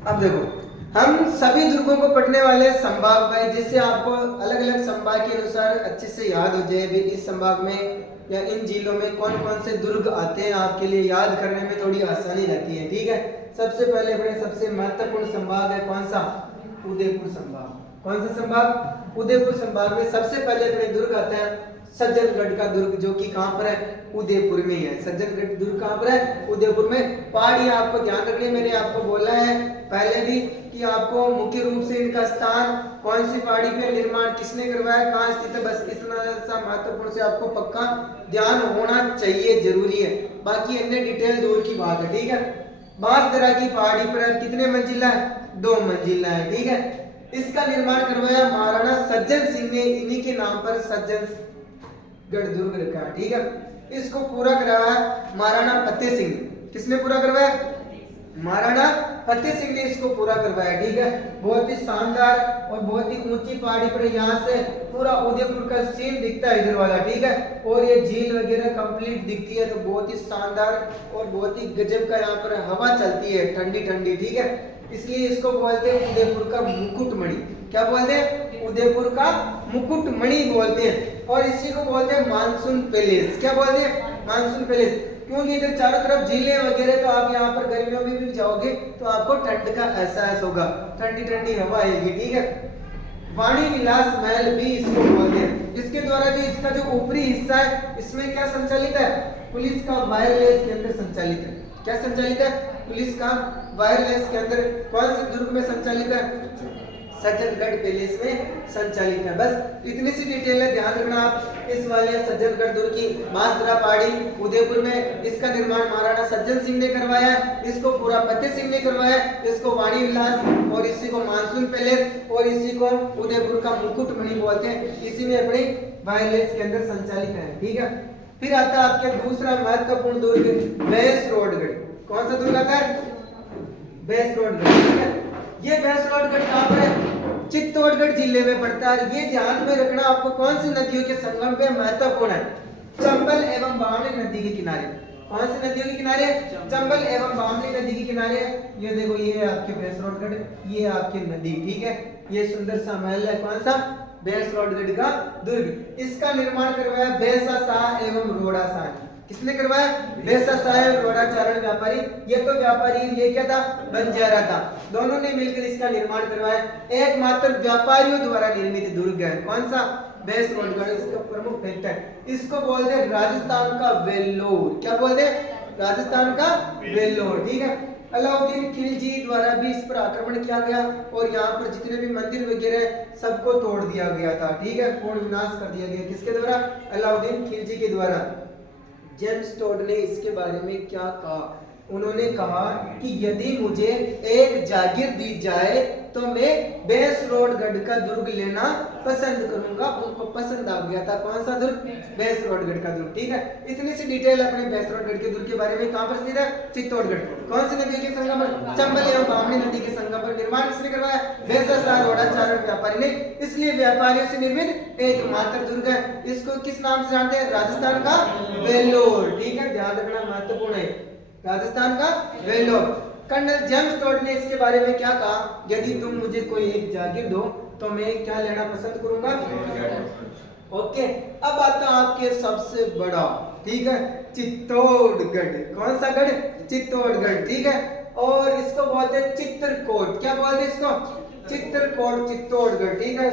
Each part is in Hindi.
अब देखो, हम सभी दुर्गों को पढ़ने वाले संभाग भाई, जिससे आपको अलग अलग संभाग के अनुसार अच्छे से याद हो जाए भी इस संभाग में या इन जिलों में कौन कौन से दुर्ग आते हैं, आपके लिए याद करने में थोड़ी आसानी रहती है। ठीक है, सबसे पहले अपने सबसे महत्वपूर्ण संभाग है कौन सा? उदयपुर संभाग। कौन सा संभाग? उदयपुर संभाग में सबसे पहले अपने दुर्ग आता है सज्जनगढ़ का दुर्ग, जो कि कहां पर है? उदयपुर में ही है। सज्जनगढ़ दुर्ग कहां पर है? उदयपुर में। पहाड़ी आपको ध्यान रखनी है, मैंने आपको बोला है पहले भी कि आपको मुख्य रूप से इनका स्थान, कौन सी पहाड़ी पे निर्माण किसने करवाया, कहां स्थित है, बस इतना सा महत्वपूर्ण से आपको पक्का ध्यान होना चाहिए, जरूरी है। बाकी अन्य डिटेल दूर की बात है। ठीक है, बांसदरा की पहाड़ी पर कितने मंजिला है? 2 मंजिला है। ठीक है, इसका निर्माण करवाया महाराणा सज्जन सिंह ने, इन्हीं के नाम पर सज्जनगढ़ दुर्ग रखा है। ठीक है, इसको पूरा करवाया महाराणा फतेह सिंह। किसने पूरा करवाया? महाराणा फतेह सिंह ने इसको पूरा करवाया। ठीक है, बहुत ही शानदार और बहुत ही ऊंची पहाड़ी पर यहाँ से पूरा उदयपुर का सीन दिखता है इधर वाला। ठीक है, और ये झील वगैरह कंप्लीट दिखती है, तो बहुत ही शानदार और बहुत ही गजब का यहाँ पर हवा चलती है, ठंडी ठंडी। ठीक है, इसलिए इसको बोलते हैं उदयपुर का मुकुटमणि। क्या बोलते हैं? उदयपुर का मुकुटमणि बोलते हैं। और इसी को बोलते हैं मानसून पैलेस। क्या बोलते हैं? मानसून पैलेस, क्योंकि इधर चारों तरफ झीलें वगैरह, तो आप यहाँ पर गर्मियों में भी जाओगे तो आपको ठंड का एहसास होगा, ठंडी ठंडी हवा आएगी। ठीक है, वाणी विलास महल भी इसको बोलते हैं। इसके द्वारा जो इसका जो ऊपरी हिस्सा है, इसमें क्या संचालित है? पुलिस का वायरलेस केंद्र संचालित है। क्या संचालित है? पुलिस का वायरलेस केंद्र कौन से दुर्ग में संचालित है? सज्जनगढ़ पैलेस में संचालित है। बस इतनी सी डिटेल है, ध्यान रखना आप इस वाले सज्जनगढ़ दुर्ग की। बांसदरा पहाड़ी उदयपुर में, इसका निर्माण महाराणा सज्जन सिंह ने करवाया, इसको पूरा फतेह सिंह ने करवाया, इसको वाणी विलास और इसी को मानसून पैलेस और इसी को उदयपुर का मुकुटमणि बोलते हैं। इसी में अपने वायरलेस के अंदर संचालित है। ठीक है, फिर आता है आपके दूसरा महत्वपूर्ण दुर्ग भैंसरोडगढ़। कौन सा दुर्ग आता है? भैंसरोडगढ़। ठीक है, ये भैंसरोडगढ़ कहां पर है? चित्तौड़गढ़ जिले में पड़ता है। ये ध्यान में रखना आपको, कौन सी नदियों के संगम पे महत्वपूर्ण है? चंबल एवं बावली नदी के किनारे। कौन सी नदियों के किनारे? चंबल एवं बावली नदी के किनारे। ये देखो, ये है आपके भैंसरोडगढ़, ये आपकी नदी। ठीक है, ये सुंदर सा महल है, कौन सा? भैंसरोडगढ़ का दुर्ग। इसका निर्माण करवाया भैंसा शाह एवं रोड़ा शाह ने। किसने करवाया? भैंसा शाह एवं रोड़ाचारण व्यापारी। ये तो व्यापारी, ये क्या था? बंजारा था। दोनों ने मिलकर इसका निर्माण करवाया। एकमात्र व्यापारियों द्वारा निर्मित दुर्ग है। कौन सा? भैंसरोडगढ़। इसका प्रमुख फैक्टर, इसको बोलते हैं राजस्थान का वेल्लोर। क्या बोलते हैं? राजस्थान का वेल्लोर। ठीक है, अलाउद्दीन खिलजी द्वारा भी इस पर आक्रमण किया गया और यहाँ पर जितने भी मंदिर वगैरह सबको तोड़ दिया गया था। ठीक है, पूर्ण विनाश कर दिया गया। किसके द्वारा? अलाउद्दीन खिलजी के द्वारा। जेम्स टोड ने इसके बारे में क्या कहा? उन्होंने कहा कि यदि मुझे एक जागीर दी जाए तो मैं भैंसरोडगढ़ का दुर्ग लेना पसंद करूंगा। उनको पसंद आ गया था कौन सा दुर्ग? भैंसरोडगढ़ का दुर्ग। ठीक है, इतनी सी डिटेल अपने भैंसरोडगढ़ के दुर्ग के बारे में। कहां पर स्थित है? चित्तौड़गढ़। कौन सी नदी के संगम पर? चंबल एवं बावली नदी के संगम पर। निर्माण किसने करवाया? भैंसा शाह रोड़ाचारण व्यापारी ने। इसलिए व्यापारियों से निर्मित एकमात्र दुर्ग है। इसको किस नाम से जानते हैं? राजस्थान का वेल्लोर। ठीक है, ध्यान रखना, महत्वपूर्ण है, राजस्थान का वेल्लोर। कर्नल जेम्स टोड ने इसके बारे में क्या कहा? यदि तुम मुझे कोई एक जागीर दो तो मैं क्या लेना पसंद करूंगा? ओके, अब आता आपके सबसे बड़ा, ठीक है, चित्तौड़गढ़। कौन सा गढ़? चित्तौड़गढ़। ठीक है, और इसको बोलते हैं चित्रकोट। क्या बोलते हैं इसको? चित्रकोट, चित्तौड़गढ़। ठीक है,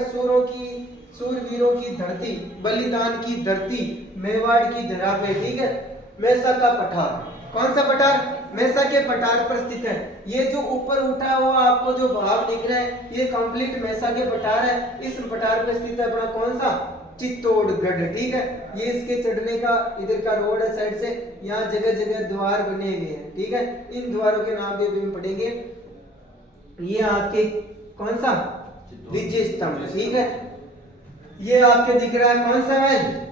सूरवीरों की धरती, बलिदान की धरती, मेवाड़ की धरा पे। ठीक है, मैसा का पठार। कौन सा पठार? मैसा के पठार पर स्थित है। ये जो ऊपर उठा हुआ आपको जो भाग दिख रहा है, ये कंप्लीट मैसा के पठार है। इस पठार पर स्थित है अपना कौन सा? चित्तौड़गढ़। ठीक है, ये इसके चढ़ने का इधर का रोड है साइड से, यहाँ जगह जगह द्वार बने हुए हैं। ठीक है, इन द्वारों के नाम भी हम पढ़ेंगे। ये आपके कौन सा? विजय स्तंभ। ठीक है, ये आपके दिख रहा है कौन सा महल?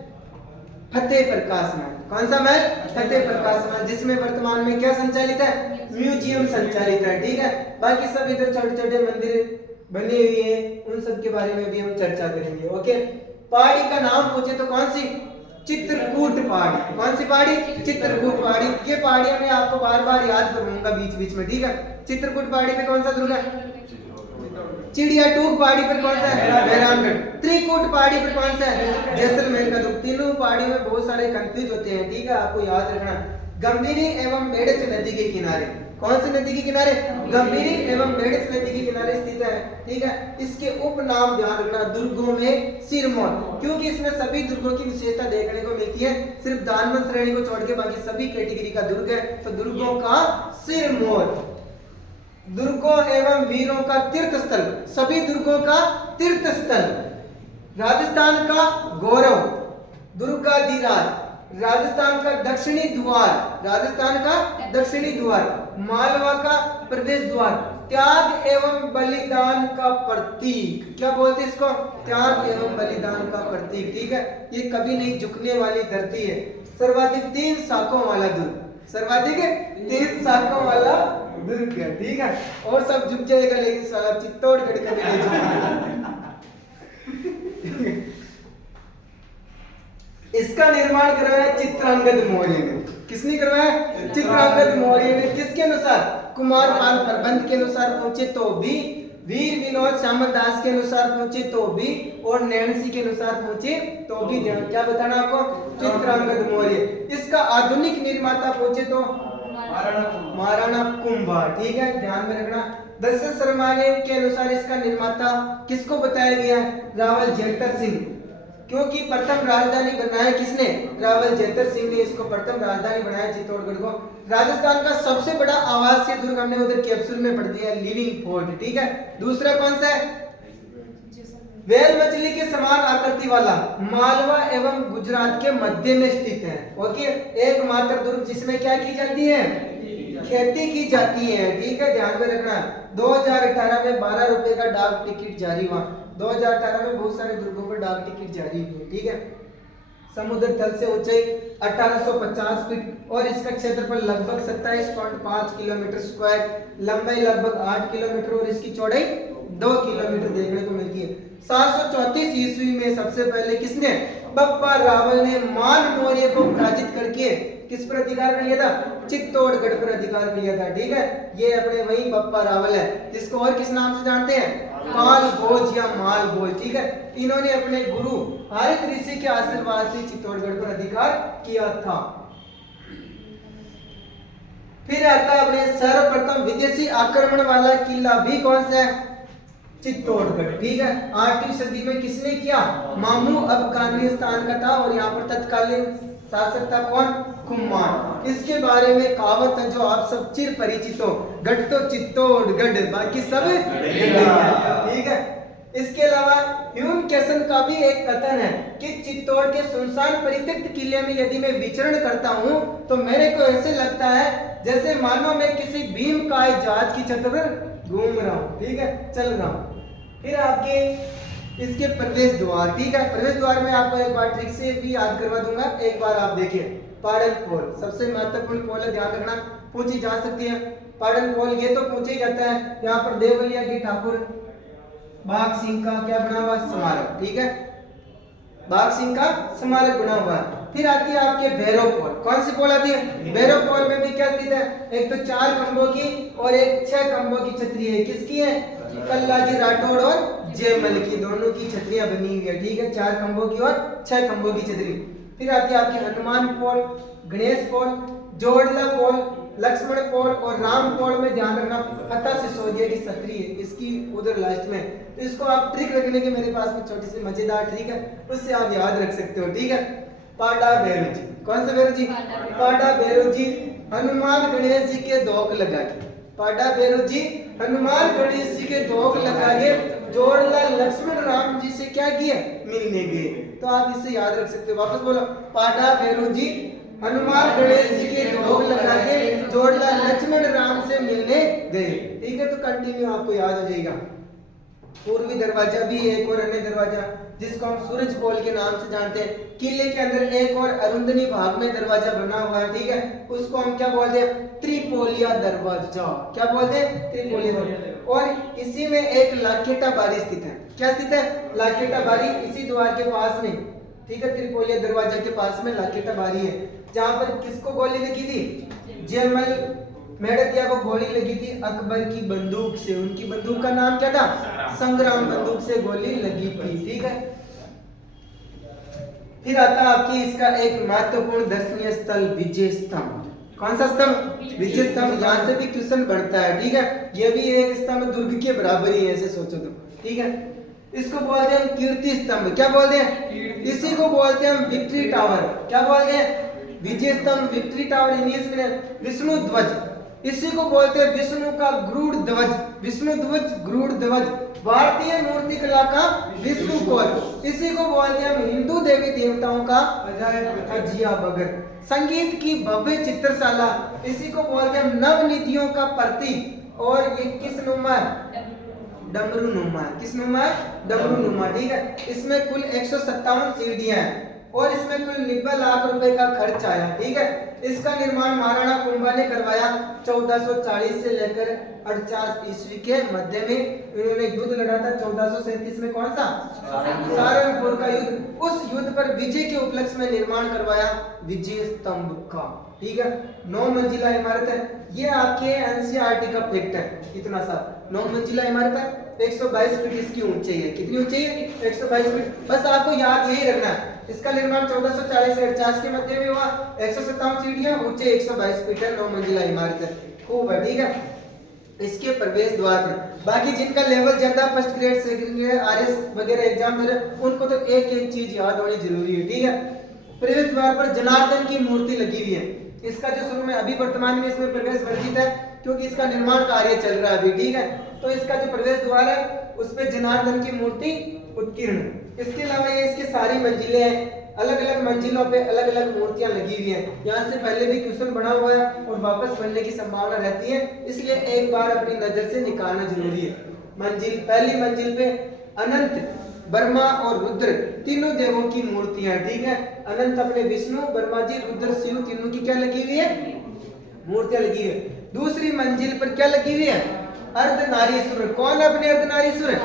फतेह प्रकाश महल। कौन सा महल? फतेह प्रकाश महल, जिसमें वर्तमान में क्या संचालित है? म्यूजियम संचालित है। ठीक है, बाकी सब इधर छोटे छोटे मंदिर बने हुए हैं, उन सब के बारे में भी हम चर्चा करेंगे। ओके, पहाड़ी का नाम पूछे तो कौन सी? चित्रकूट पहाड़ी। कौन सी पहाड़ी? चित्रकूट पहाड़ी। ये पहाड़ियां मैं आपको बार बार याद करवाऊंगा बीच बीच में, ठीक है। चित्रकूट पहाड़ी पे कौन सा दुर्ग है? चिड़िया टूक पहाड़ी पर कौन सा है? मेहरानगढ़। त्रिकूट पहाड़ी पर कौन सा है? जैसलमेर का दुर्ग। तीनों पहाड़ियों में बहुत सारे कंफ्यूज होते हैं, ठीक है, आपको याद रखना। गंभीरी एवं मेड़च नदी के किनारे, कौन सी नदी के किनारे? गंभीरी एवं मेड़च नदी के किनारे स्थित है, ठीक है। इसके उपनाम ध्यान रखना, दुर्गों में सिरमौर, क्योंकि इसमें सभी दुर्गों की विशेषता देखने को मिलती है। सिर्फ दानवन श्रेणी को छोड़ के बाकी सभी कैटेगरी का दुर्ग है, तो दुर्गों का सिरमौर। दुर्गों एवं वीरों का तीर्थ स्थल, सभी दुर्गों का तीर्थ स्थल। राजस्थान का गौरव, दुर्गाधिराज, राजस्थान का दक्षिणी द्वार, राजस्थान का दक्षिणी द्वार। मालवा का प्रवेश द्वार, त्याग एवं बलिदान का प्रतीक। क्या बोलते हैं इसको? त्याग एवं बलिदान का प्रतीक, ठीक है। ये कभी नहीं झुकने वाली धरती है। सर्वाधिक 3 शाखाओं वाला दुर्ग, सर्वाधिक 3 शाखाओं वाला दुर्ग है, ठीक है। और सब झुक जाएगा लेकिन साला चित्तौड़गढ़ कभी नहीं झुकेगा। इसका निर्माण करवाया चित्रांगद मौर्य ने। किसने करवाया? चित्रांगद मौर्य ने। किसके अनुसार? कुमारपाल प्रबंध के अनुसार पहुंचे तो भी, वीर विनोद श्यामल दास के अनुसार पहुंचे तो भी, और नैन्सी के अनुसार पहुंचे तो भी। ध्यान क्या बताना आपको? चित्रांगद मौर्य। इसका आधुनिक निर्माता पहुंचे तो महाराणा कुंभा, ठीक है, ध्यान में रखना। दशरथ शर्मा के अनुसार इसका निर्माता किसको बताया गया? रावल जेठर सिंह, क्योंकि प्रथम राजधानी बनाया किसने? रावल जेठर सिंह ने इसको प्रथम राजधानी बनाया चित्तौड़गढ़ को। राजस्थान का सबसे बड़ा आवासीय दुर्ग हमने उधर कैप्सूल में पढ़ दिया, लिविंग फोर्ट, ठीक है। दूसरा कौन सा है? वेल मछली के समान आकृति वाला, मालवा एवं गुजरात के मध्य में स्थित है। ओके, एकमात्र दुर्ग जिसमें क्या की जाती है? खेती की जाती है, ठीक है, ध्यान में रखना। 2018 में 12 रुपए का डाक टिकट जारी हुआ। 2018 में बहुत सारे दुर्गों पर डाक टिकट जारी हुए, ठीक है। समुद्र तल से ऊंचाई 1850 फीट और इसका क्षेत्रफल लगभग 27.5 किलोमीटर स्क्वायर, लंबाई लगभग 8 किलोमीटर और इसकी चौड़ाई 2 किलोमीटर देखने को मिलती है। 734 ईस्वी में सबसे पहले किसने? बप्पा रावल ने मान मौर्य को पराजित करके किस पर अधिकार कर लिया था? चित्तौड़गढ़ पर अधिकार कर लिया था, ठीक है। ये अपने वही बप्पा रावल है, जिसको और किस नाम से जानते हैं? काल भोज या माल भोज, ठीक है। इन्होंने अपने गुरु हरित ऋषि के आशीर्वाद से चित्तौड़गढ़ पर अधिकार किया था। फिर आता है अपने सर्वप्रथम विदेशी आक्रमण वाला किला भी कौन सा है? चित्तौड़गढ़, ठीक है। 8वीं सदी में किसने किया? मामू अफगानिस्तान का था और यहाँ पर तत्कालीन शासक था कौन? कुम्हार। इसके बारे में कहावत है जो आप सब चिर परिचित हो, गढ़ तो चित्तौड़गढ़ बाकी सब, ठीक है। इसके अलावा ह्यूम केसन का भी एक कथन है कि चित्तौड़ के सुनसान परित्यक्त किले में यदि मैं विचरण करता हूँ तो मेरे को ऐसे लगता है जैसे मानो मैं किसी भीमकाय जहाज की छत पर घूम रहा हूँ, ठीक है, चल रहा हूँ। फिर आपके इसके प्रवेश द्वार, ठीक है। प्रवेश द्वार में आपको एक बार ट्रिक से भी याद करवा दूंगा, एक बार आप देखिए। पाड़न पोल सबसे महत्वपूर्ण पोल है, ध्यान रखना, पूछी जा सकती है। पाड़न पोल ये तो पूछा ही जाता है। यहाँ पर देवलिया की ठाकुर बाघ सिंह का क्या बना हुआ? स्मारक, ठीक है, बाघ सिंह का स्मारक बना हुआ है। फिर आती है आपके भैरव पोल। कौन सी पोल आती है? भैरव पोल में भी क्या स्थित है? एक तो 4 खंभों की और एक 6 खंभों की छतरी है। किसकी है? कल्लाजी राठौड़ और जयमल की, दोनों की छतरियां बनी हुई है, ठीक है, 4 खंभों की और 6 खंभों की छतरी। फिर आती है आपकी हनुमान पोल, गणेश पोल, जोड़ला पोल, लक्ष्मण पोल और राम पोल में ध्यान रखना फतेह सिसोदिया की छतरी है इसकी उधर लास्ट में। तो इसको आप ट्रिक रखने के मेरे पास में छोटी सी मजेदार ट्रिक है, उससे आप याद रख सकते हो, ठीक है। पाडा भैरू जी, कौन सा भैरू जी? पाडा भैरू जी हनुमान गणेश जी के धोख लगा के, पाडा भैरू जी हनुमान गणेश जी के धोख लगा के जोड़ला लक्ष्मण राम जी से क्या किया? मिलने गए। तो आप इससे याद रख सकते हो। वापस बोलो, पाडा भैरू जी हनुमान गणेश जी के धोख लगा के जोड़ला लक्ष्मण राम से मिलने गए, ठीक है। तो कंटिन्यू आपको याद हो जाएगा। पूर्वी दरवाजा भी एक और अन्य दरवाजा जिसको हम सूरज पोल के नाम से जानते हैं। किले के अंदर एक और अरुंधनी भाग में दरवाजा बना हुआ है, ठीक है, उसको हम क्या बोलते हैं? त्रिपोलिया दरवाजा। क्या बोलते हैं? त्रिपोलिया दरवाजा। और इसी में एक लाखेटा बारी स्थित है। क्या स्थित है? लाखेटा बारी। इसी द्वार के पास में ठीक है, त्रिपोलिया दरवाजा के पास में लाकेटा बारी है, जहां पर किसको गोली लगी थी? जयमल मेड़तिया को गोली लगी थी अकबर की बंदूक से। उनकी बंदूक का नाम क्या था? संग्राम बंदूक से गोली लगी थी। ठीक है, फिर आता आपकी इसका एक महत्वपूर्ण दर्शनीय स्थल विजय स्तंभ। कौन सा स्तंभ? विजय स्तंभ। यहाँ से भी क्वेश्चन बनता है। ठीक है, ये भी एक स्तंभ दुर्ग के बराबर ही है, ऐसे सोचो तो। ठीक है, इसको बोलते हैं कीर्ति स्तंभ। क्या बोलते हैं? इसी को बोलते हैं विक्ट्री टावर। क्या बोलते हैं? विजय स्तंभ, विक्ट्री टावर इंग्लिश में। विष्णु ध्वज, इसी को बोलते हैं विष्णु का गरुड़ ध्वज। विष्णु ध्वज, गरुड़ ध्वज, भारतीय मूर्ति कला का विष्णु कोश। इसी को बोलते हैं हम हिंदू देवी देवताओं का अजिया बगर। संगीत की भव्य चित्रशाला, इसी को बोलते हैं नव नीतियों का प्रतीक। और ये किस नुमा? डमरू नुमा। किस नुमा? डमरू नुमा। ठीक है, इसमें कुल 157 सीढ़ियां हैं और इसमें कुल 90 लाख रुपए का खर्च आया। ठीक है, इसका निर्माण महाराणा कुंभा ने करवाया 1440 से लेकर 48 ईस्वी के मध्य में। इन्होंने युद्ध लड़ा था 1437 में। कौन सा? सहारनपुर का युद्ध। उस युद्ध पर विजय के उपलक्ष्य में निर्माण करवाया विजय स्तंभ का। ठीक है, 9 मंजिला इमारत है। ये आपके एनसीईआरटी का फैक्ट है। कितना सा? 9 मंजिला इमारत है, 122 फीट इसकी ऊंचाई है। कितनी ऊंचाई है? 122 फीट। बस आपको याद यही रखना है। इसका निर्माण 1440 से 48 के मध्य में हुआ। 157 सीढ़ियां, ऊंचाई 122 फीट है, 9 मंजिला इमारत है। खूब है। ठीक है, इसके प्रवेश द्वार पर बाकी जिनका लेवल ज्यादा, first grade, second grade, RS वगैरह एग्जाम दे रहे, उनको तो एक एक चीज याद होनी जरूरी है। ठीक है, प्रवेश द्वार पर जनार्दन की मूर्ति लगी हुई है। इसका जो शुरू में अभी वर्तमान में इसमें प्रवेश वर्जित है क्योंकि इसका निर्माण कार्य चल रहा है अभी। ठीक है, तो इसका जो प्रवेश द्वार है उस पे जनार्दन की मूर्ति उत्कीर्ण। इसके अलावा ये इसके सारी मंजिलें हैं, अलग अलग मंजिलों पे अलग अलग मूर्तियां लगी हुई हैं। यहाँ से पहले भी क्वेश्चन बना हुआ है और वापस बनने की संभावना रहती है, इसलिए एक बार अपनी नजर से निकालना जरूरी है। मंजिल, पहली मंजिल पे अनंत, ब्रह्मा और रुद्र तीनों देवों की मूर्तियां। ठीक है, अनंत अपने विष्णु, ब्रह्मा जी, रुद्र, शिव, तीनों की क्या लगी हुई है? मूर्तियां लगी हुई है। दूसरी मंजिल पर क्या लगी हुई है? अर्धनारीश्वर। कौन अपने अर्धनारीश्वर?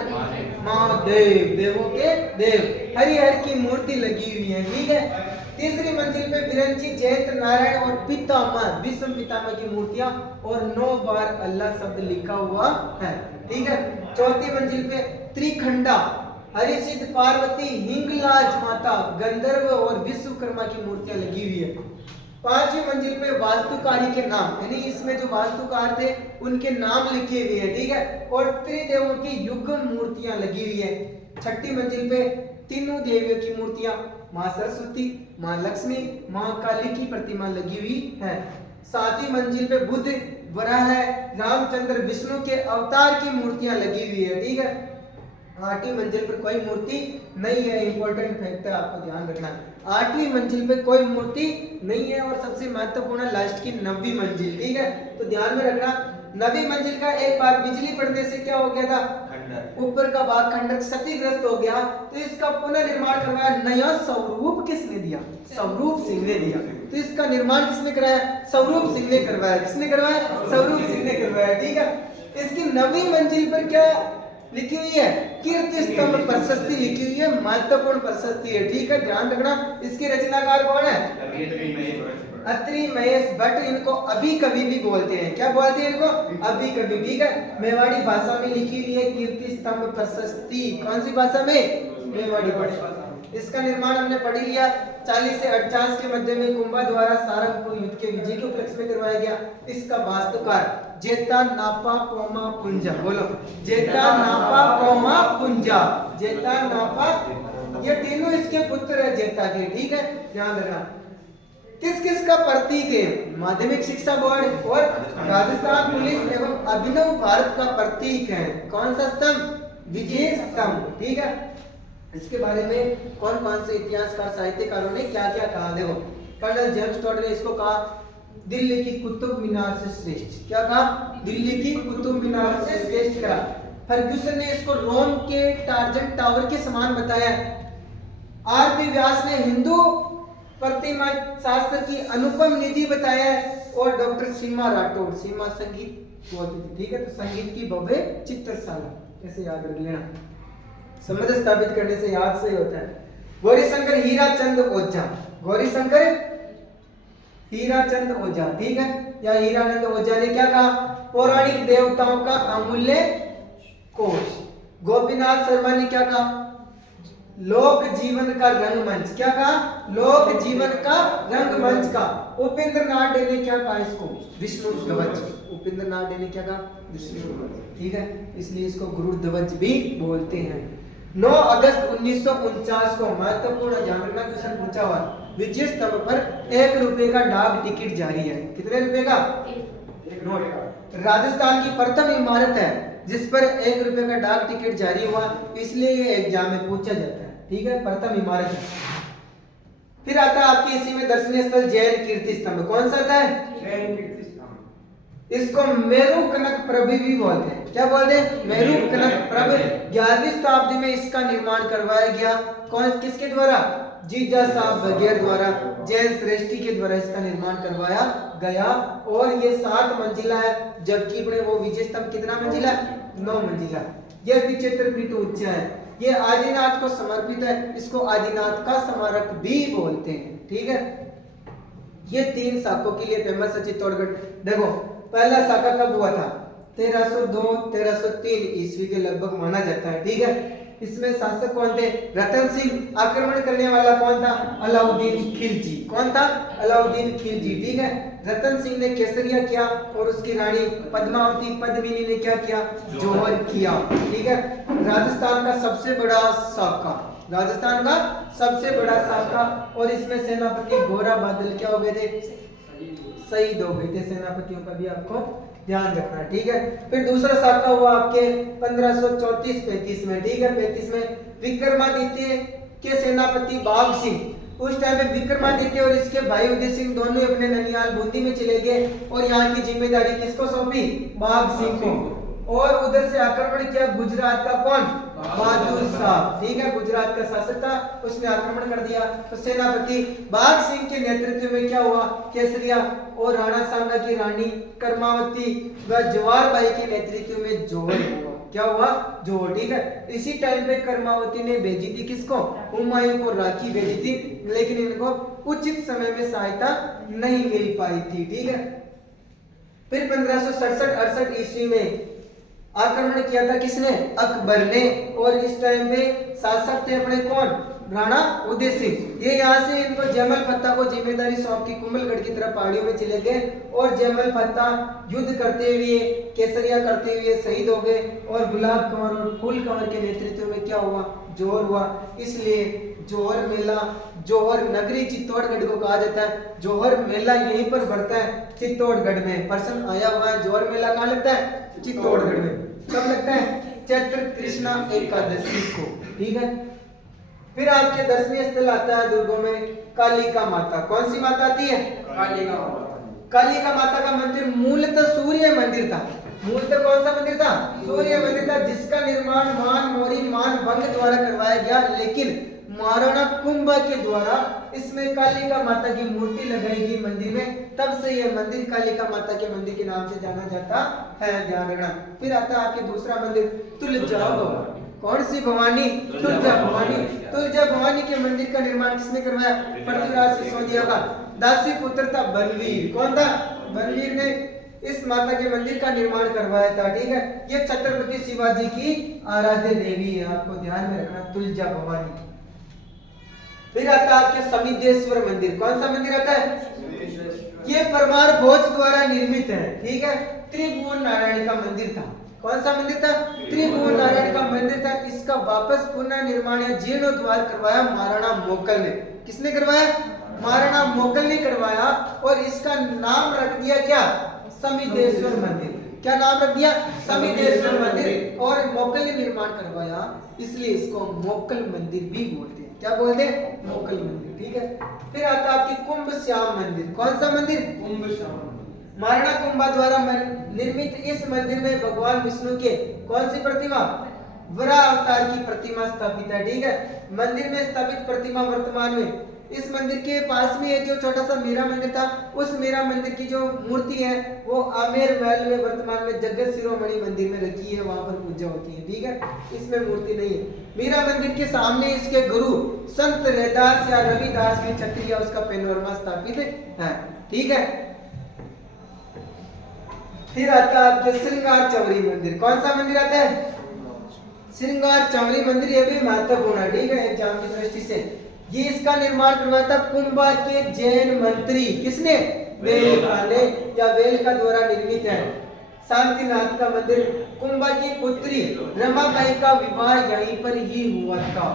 महादेव, देवों के देव, हरिहर की मूर्ति लगी हुई है। ठीक है, तीसरी मंजिल पे विरंची, जयंत, नारायण और पितामह, विष्णु पितामह की मूर्तियां और 9 बार अल्लाह शब्द लिखा हुआ है। ठीक है, चौथी मंजिल पे त्रिखंडा, हरिसिद्ध, पार्वती, हिंगलाज माता, गंधर्व और विश्वकर्मा की मूर्तियां लगी हुई है। पांचवी मंजिल पे वास्तुकारी के नाम, यानी इसमें जो वास्तुकार थे उनके नाम लिखे हुए हैं। ठीक है, और त्रिदेवों की युग्म मूर्तियां लगी हुई है। छठी मंजिल पे तीनों देवियों की मूर्तियां, मां सरस्वती, मां लक्ष्मी, मां काली की प्रतिमा लगी हुई है। सातवीं मंजिल पे बुद्ध, वराह, रामचंद्र, विष्णु के अवतार की मूर्तियां लगी हुई है। ठीक है, 8वीं मंजिल पर कोई मूर्ति नहीं है। इंपॉर्टेंट फैक्ट है, आपको ध्यान रखना है। 8वीं मंजिल पे कोई मूर्ति नहीं है। और सबसे महत्वपूर्ण लास्ट की 9वीं मंजिल। ठीक है, तो ध्यान में रखना, 9वीं मंजिल का एक बार बिजली पड़ने से क्या हो गया था? ऊपर का भाग खंडर क्षतिग्रस्त हो गया, तो इसका पुनर्निर्माण करवाया नया स्वरूप किसने दिया? स्वरूप सिंह ने दिया। तो इसका निर्माण किसने कराया? स्वरूप सिंह ने करवाया। किसने करवाया? स्वरूप सिंह ने करवाया। ठीक है, इसकी 9वीं मंजिल पर क्या लिखी हुई है? कीर्ति स्तंभ प्रशस्ति लिखी हुई है, महत्वपूर्ण प्रशस्ति है। ठीक है, ध्यान रखना। इसके रचनाकार कौन है? अत्रि महेश भट्ट। इनको अभी कभी भी बोलते हैं। क्या बोलते हैं इनको? अभी कभी। ठीक है, मेवाड़ी भाषा में लिखी हुई है कीर्ति स्तंभ प्रशस्ति। कौन सी भाषा में? मेवाड़ी भाषा। इसका निर्माण हमने पढ़ लिया 40 से 48 के मध्य में कुंभा द्वारा सहारनपुर युद्ध के विजय के उपलक्ष्य में करवाया गया। इसका वास्तुकार जेता नापा पोमा पुंजा। बोलो, जेता नापा पोमा पुंजा। जेता नापा, ये तीनों इसके पुत्र है जेता के। ठीक है, ध्यान रखना। किस किस का प्रतीक है? माध्यमिक शिक्षा बोर्ड और राजस्थान पुलिस एवं अभिनव भारत का प्रतीक है। कौन सा स्तंभ? विजय स्तंभ। ठीक है, इसके बारे में कौन कौन से इतिहासकार, साहित्यकारों ने क्या क्या कहा? देखो, कर्नल जेम्स टॉड ने इसको कहा दिल्ली की कुतुब मीनार से श्रेष्ठ। क्या कहा? दिल्ली की कुतुब मीनार से श्रेष्ठ कहा। फर्ग्यूसन ने इसको रोम के टार्जन टावर के समान बताया। आर.पी. व्यास ने हिंदू प्रतिमा शास्त्र की अनुपम निधि बताया है। और डॉक्टर सीमा राठौड़, सीमा संगीत बोलती थी। ठीक है, तो संगीत की भव्य चित्रशाला, ऐसे याद रख लेना। संबंध स्थापित करने से याद से होता है। गौरीशंकर हीराचंद ओझा, गौरीशंकर हीराचंद ओझा, ठीक है, या हीरानंद ओझा ने क्या कहा? पौराणिक देवताओं का अमूल्य कोश। गोपीनाथ शर्मा ने क्या कहा? लोक जीवन का रंगमंच। क्या कहा? लोक जीवन का रंगमंच का। उपेंद्र नाथ डे ने क्या कहा इसको? विष्णु ध्वज। उपेंद्र नाथ डे ने क्या कहा? विष्णु ध्वज, ठीक है, इसलिए इसको गुरु ध्वज भी बोलते हैं। 9 अगस्त 1949 को महत्वपूर्ण ध्यान रखना, क्वेश्चन पूछा हुआ, विजय स्तंभ पर 1 रुपए का डाक टिकट जारी है। कितने रुपए का? नोट। राजस्थान की प्रथम इमारत है जिस पर 1 रुपए का डाक टिकट जारी हुआ, इसलिए ये एग्जाम में पूछा जाता है, ठीक है, प्रथम इमारत है। फिर आता है आपके इसी में दर्शनीय स्थल जैन कीर्ति स्तंभ। कौन सा आता है? जैन कीर्ति स्तंभ। इसको मेरू कनक प्रभु भी बोलते हैं। क्या बोलते हैं? मेरू कनक प्रभु। 11वीं शताब्दी में इसका निर्माण करवाया गया। कौन, किसके द्वारा? जीजा साहब बघेल द्वारा, जैन श्रेष्ठी के द्वारा इसका निर्माण करवाया गया। और ये 7 मंजिला है, जबकि अपने वो विजय स्तंभ कितना मंजिला? 9 मंजिला। यह भी 75 फीट ऊंचा है। ये आदिनाथ को समर्पित है, इसको आदिनाथ का स्मारक भी बोलते हैं, ठीक है। ये 3 शाखों के लिए फेमस है चित्तौड़गढ़। देखो पहला शाखा कब हुआ था? 1302-1303 ईस्वी के लगभग माना जाता है, ठीक है। इसमें शासक कौन थे? रतन सिंह। आक्रमण करने वाला कौन था? अलाउद्दीन खिलजी। कौन था? अलाउद्दीन खिलजी, ठीक है। रतन सिंह ने केसरिया किया और उसकी रानी पद्मावती पद्मिनी ने क्या किया? जौहर किया, ठीक है। राजस्थान का सबसे बड़ा शाखा, राजस्थान का सबसे बड़ा शाखा, और इसमें सेनापति घोड़ा बादल क्या हो गए थे? शहीद हो गए थे। सेनापतियों का भी आपको ध्यान रखना, ठीक है। फिर दूसरा शाखा हुआ आपके 1534-35 में, ठीक है। 35 में विक्रमादित्य के सेनापति बाघ सिंह। उस टाइम पे विक्रमादित्य और इसके भाई उदय सिंह दोनों अपने ननिहाल बूंदी में चले गए और यहाँ की जिम्मेदारी किसको सौंपी? बाघ सिंह को। और उधर से आक्रमण किया गुजरात का कौन? बहादुर शाह, ठीक है, गुजरात का शासक था, उसने आक्रमण कर दिया। तो सेनापति बाघ सिंह के नेतृत्व में क्या हुआ? केसरिया और राणा सांगा की रानी कर्मावती व जवाहर बाई के नेतृत्व में जौहर हुआ। क्या हुआ? जौहर, ठीक है। इसी टाइम पे कर्मावती ने भेजी थी किसको? हुमायूं को राखी भेजी थी, लेकिन इनको उचित समय में सहायता नहीं मिल पाई थी, ठीक है। फिर 1567-68 ईस्वी में आक्रमण किया था किसने? अकबर ने। और इस टाइम पे शासक थे अपने कौन? राणा उदय सिंह। ये यहाँ से इनको जयमल फत्ता को जिम्मेदारी सौंप की कुंभलगढ़ की तरफ पहाड़ियों में चले गए और जयमल फत्ता युद्ध करते हुए, केसरिया करते हुए शहीद हो गए। और गुलाब कंवर और फूल कंवर के नेतृत्व में क्या हुआ? जौहर हुआ। इसलिए जौहर मेला, जौहर नगरी चित्तौड़गढ़ को कहा जाता है। जौहर मेला यहीं पर बढ़ता है चित्तौड़गढ़ में। प्रश्न आया हुआ है, जौहर मेला कहाँ लगता है? चित्तौड़गढ़ में। कब लगता है? चैत्र कृष्णा एकादशी को, ठीक है। फिर आपके दर्शनीय स्थल आता है दुर्गों में कालिका माता। कौन सी माता आती है? कालिका माता। कालिका माता का मंदिर मूलतः सूर्य मंदिर था। मूलतः कौन सा मंदिर था? सूर्य मंदिर था, जिसका निर्माण मान मोरी मान भंग द्वारा करवाया गया, लेकिन महाराणा कुंभा के द्वारा इसमें कालिका माता की मूर्ति लगाई गई मंदिर में। तब से यह मंदिर कालिका माता के मंदिर के नाम से जाना जाता है, ध्यान रखना। फिर आता है आपके दूसरा मंदिर तुलजा भवानी। कौन सी भवानी? तुलजा भवानी। तुलजा भवानी के मंदिर का निर्माण किसने करवाया? पृथ्वीराज सिसोदिया का दासी पुत्र था बलवीर। कौन था? बलवीर ने इस माता के मंदिर का निर्माण करवाया था, ठीक है। ये छत्रपति शिवाजी की आराध्य देवी है, आपको ध्यान में रखना, तुलजा भवानी। फिर आता है आपके समिदेश्वर मंदिर। कौन सा मंदिर आता है? ये परमार भोज द्वारा निर्मित है, ठीक है। त्रिभुवन नारायण का मंदिर था। कौन सा मंदिर था? त्रिभुवन नारायण का मंदिर था। इसका वापस पुनः निर्माण या जीर्णोद्धार करवाया महाराणा मोगल ने। किसने करवाया? महाराणा मोगल ने करवाया। और इसका नाम रख दिया क्या? समिदेश्वर मंदिर। क्या नाम रख दिया? समिदेश्वर मंदिर। और मोगल ने निर्माण करवाया, इसलिए इसको मोगल मंदिर भी बोलते हैं। क्या बोलते हैं? मोगल मंदिर, ठीक है। फिर आता है आपकी कुंभ श्याम मंदिर। कौन सा मंदिर? कुंभ श्याम। महाराणा कुंभा द्वारा निर्मित इस मंदिर में भगवान विष्णु के कौन सी प्रतिमा? वराह अवतार की प्रतिमा स्थापित है, ठीक है। मंदिर में स्थापित प्रतिमा वर्तमान में इस मंदिर के पास में एक जो छोटा सा मीरा मंदिर था, उस मीरा मंदिर की जो मूर्ति है वो आमेर महल में वर्तमान में जगत शिरोमणि मंदिर में रखी है, वहां पर पूजा होती है। ठीक है, इसमें मूर्ति नहीं है। मीरा मंदिर के सामने इसके गुरु संत रैदास या रविदास की छतरी या उसका पेनोरमा स्थापित है। ठीक है, फिर आता है आपके श्रृंगार चौरी मंदिर। कौन सा मंदिर आता है? श्रृंगार चौरी मंदिर। ये भी महत्वपूर्ण है, ठीक है, एग्जाम की दृष्टि से। ये इसका निर्माण करवाया था कुंभा के जैन मंत्री। किसने? वेलका ने, या वेलका द्वारा निर्मित है। शांतिनाथ का मंदिर, कुंभा की पुत्री रमाबाई का विवाह यहीं पर ही हुआ था,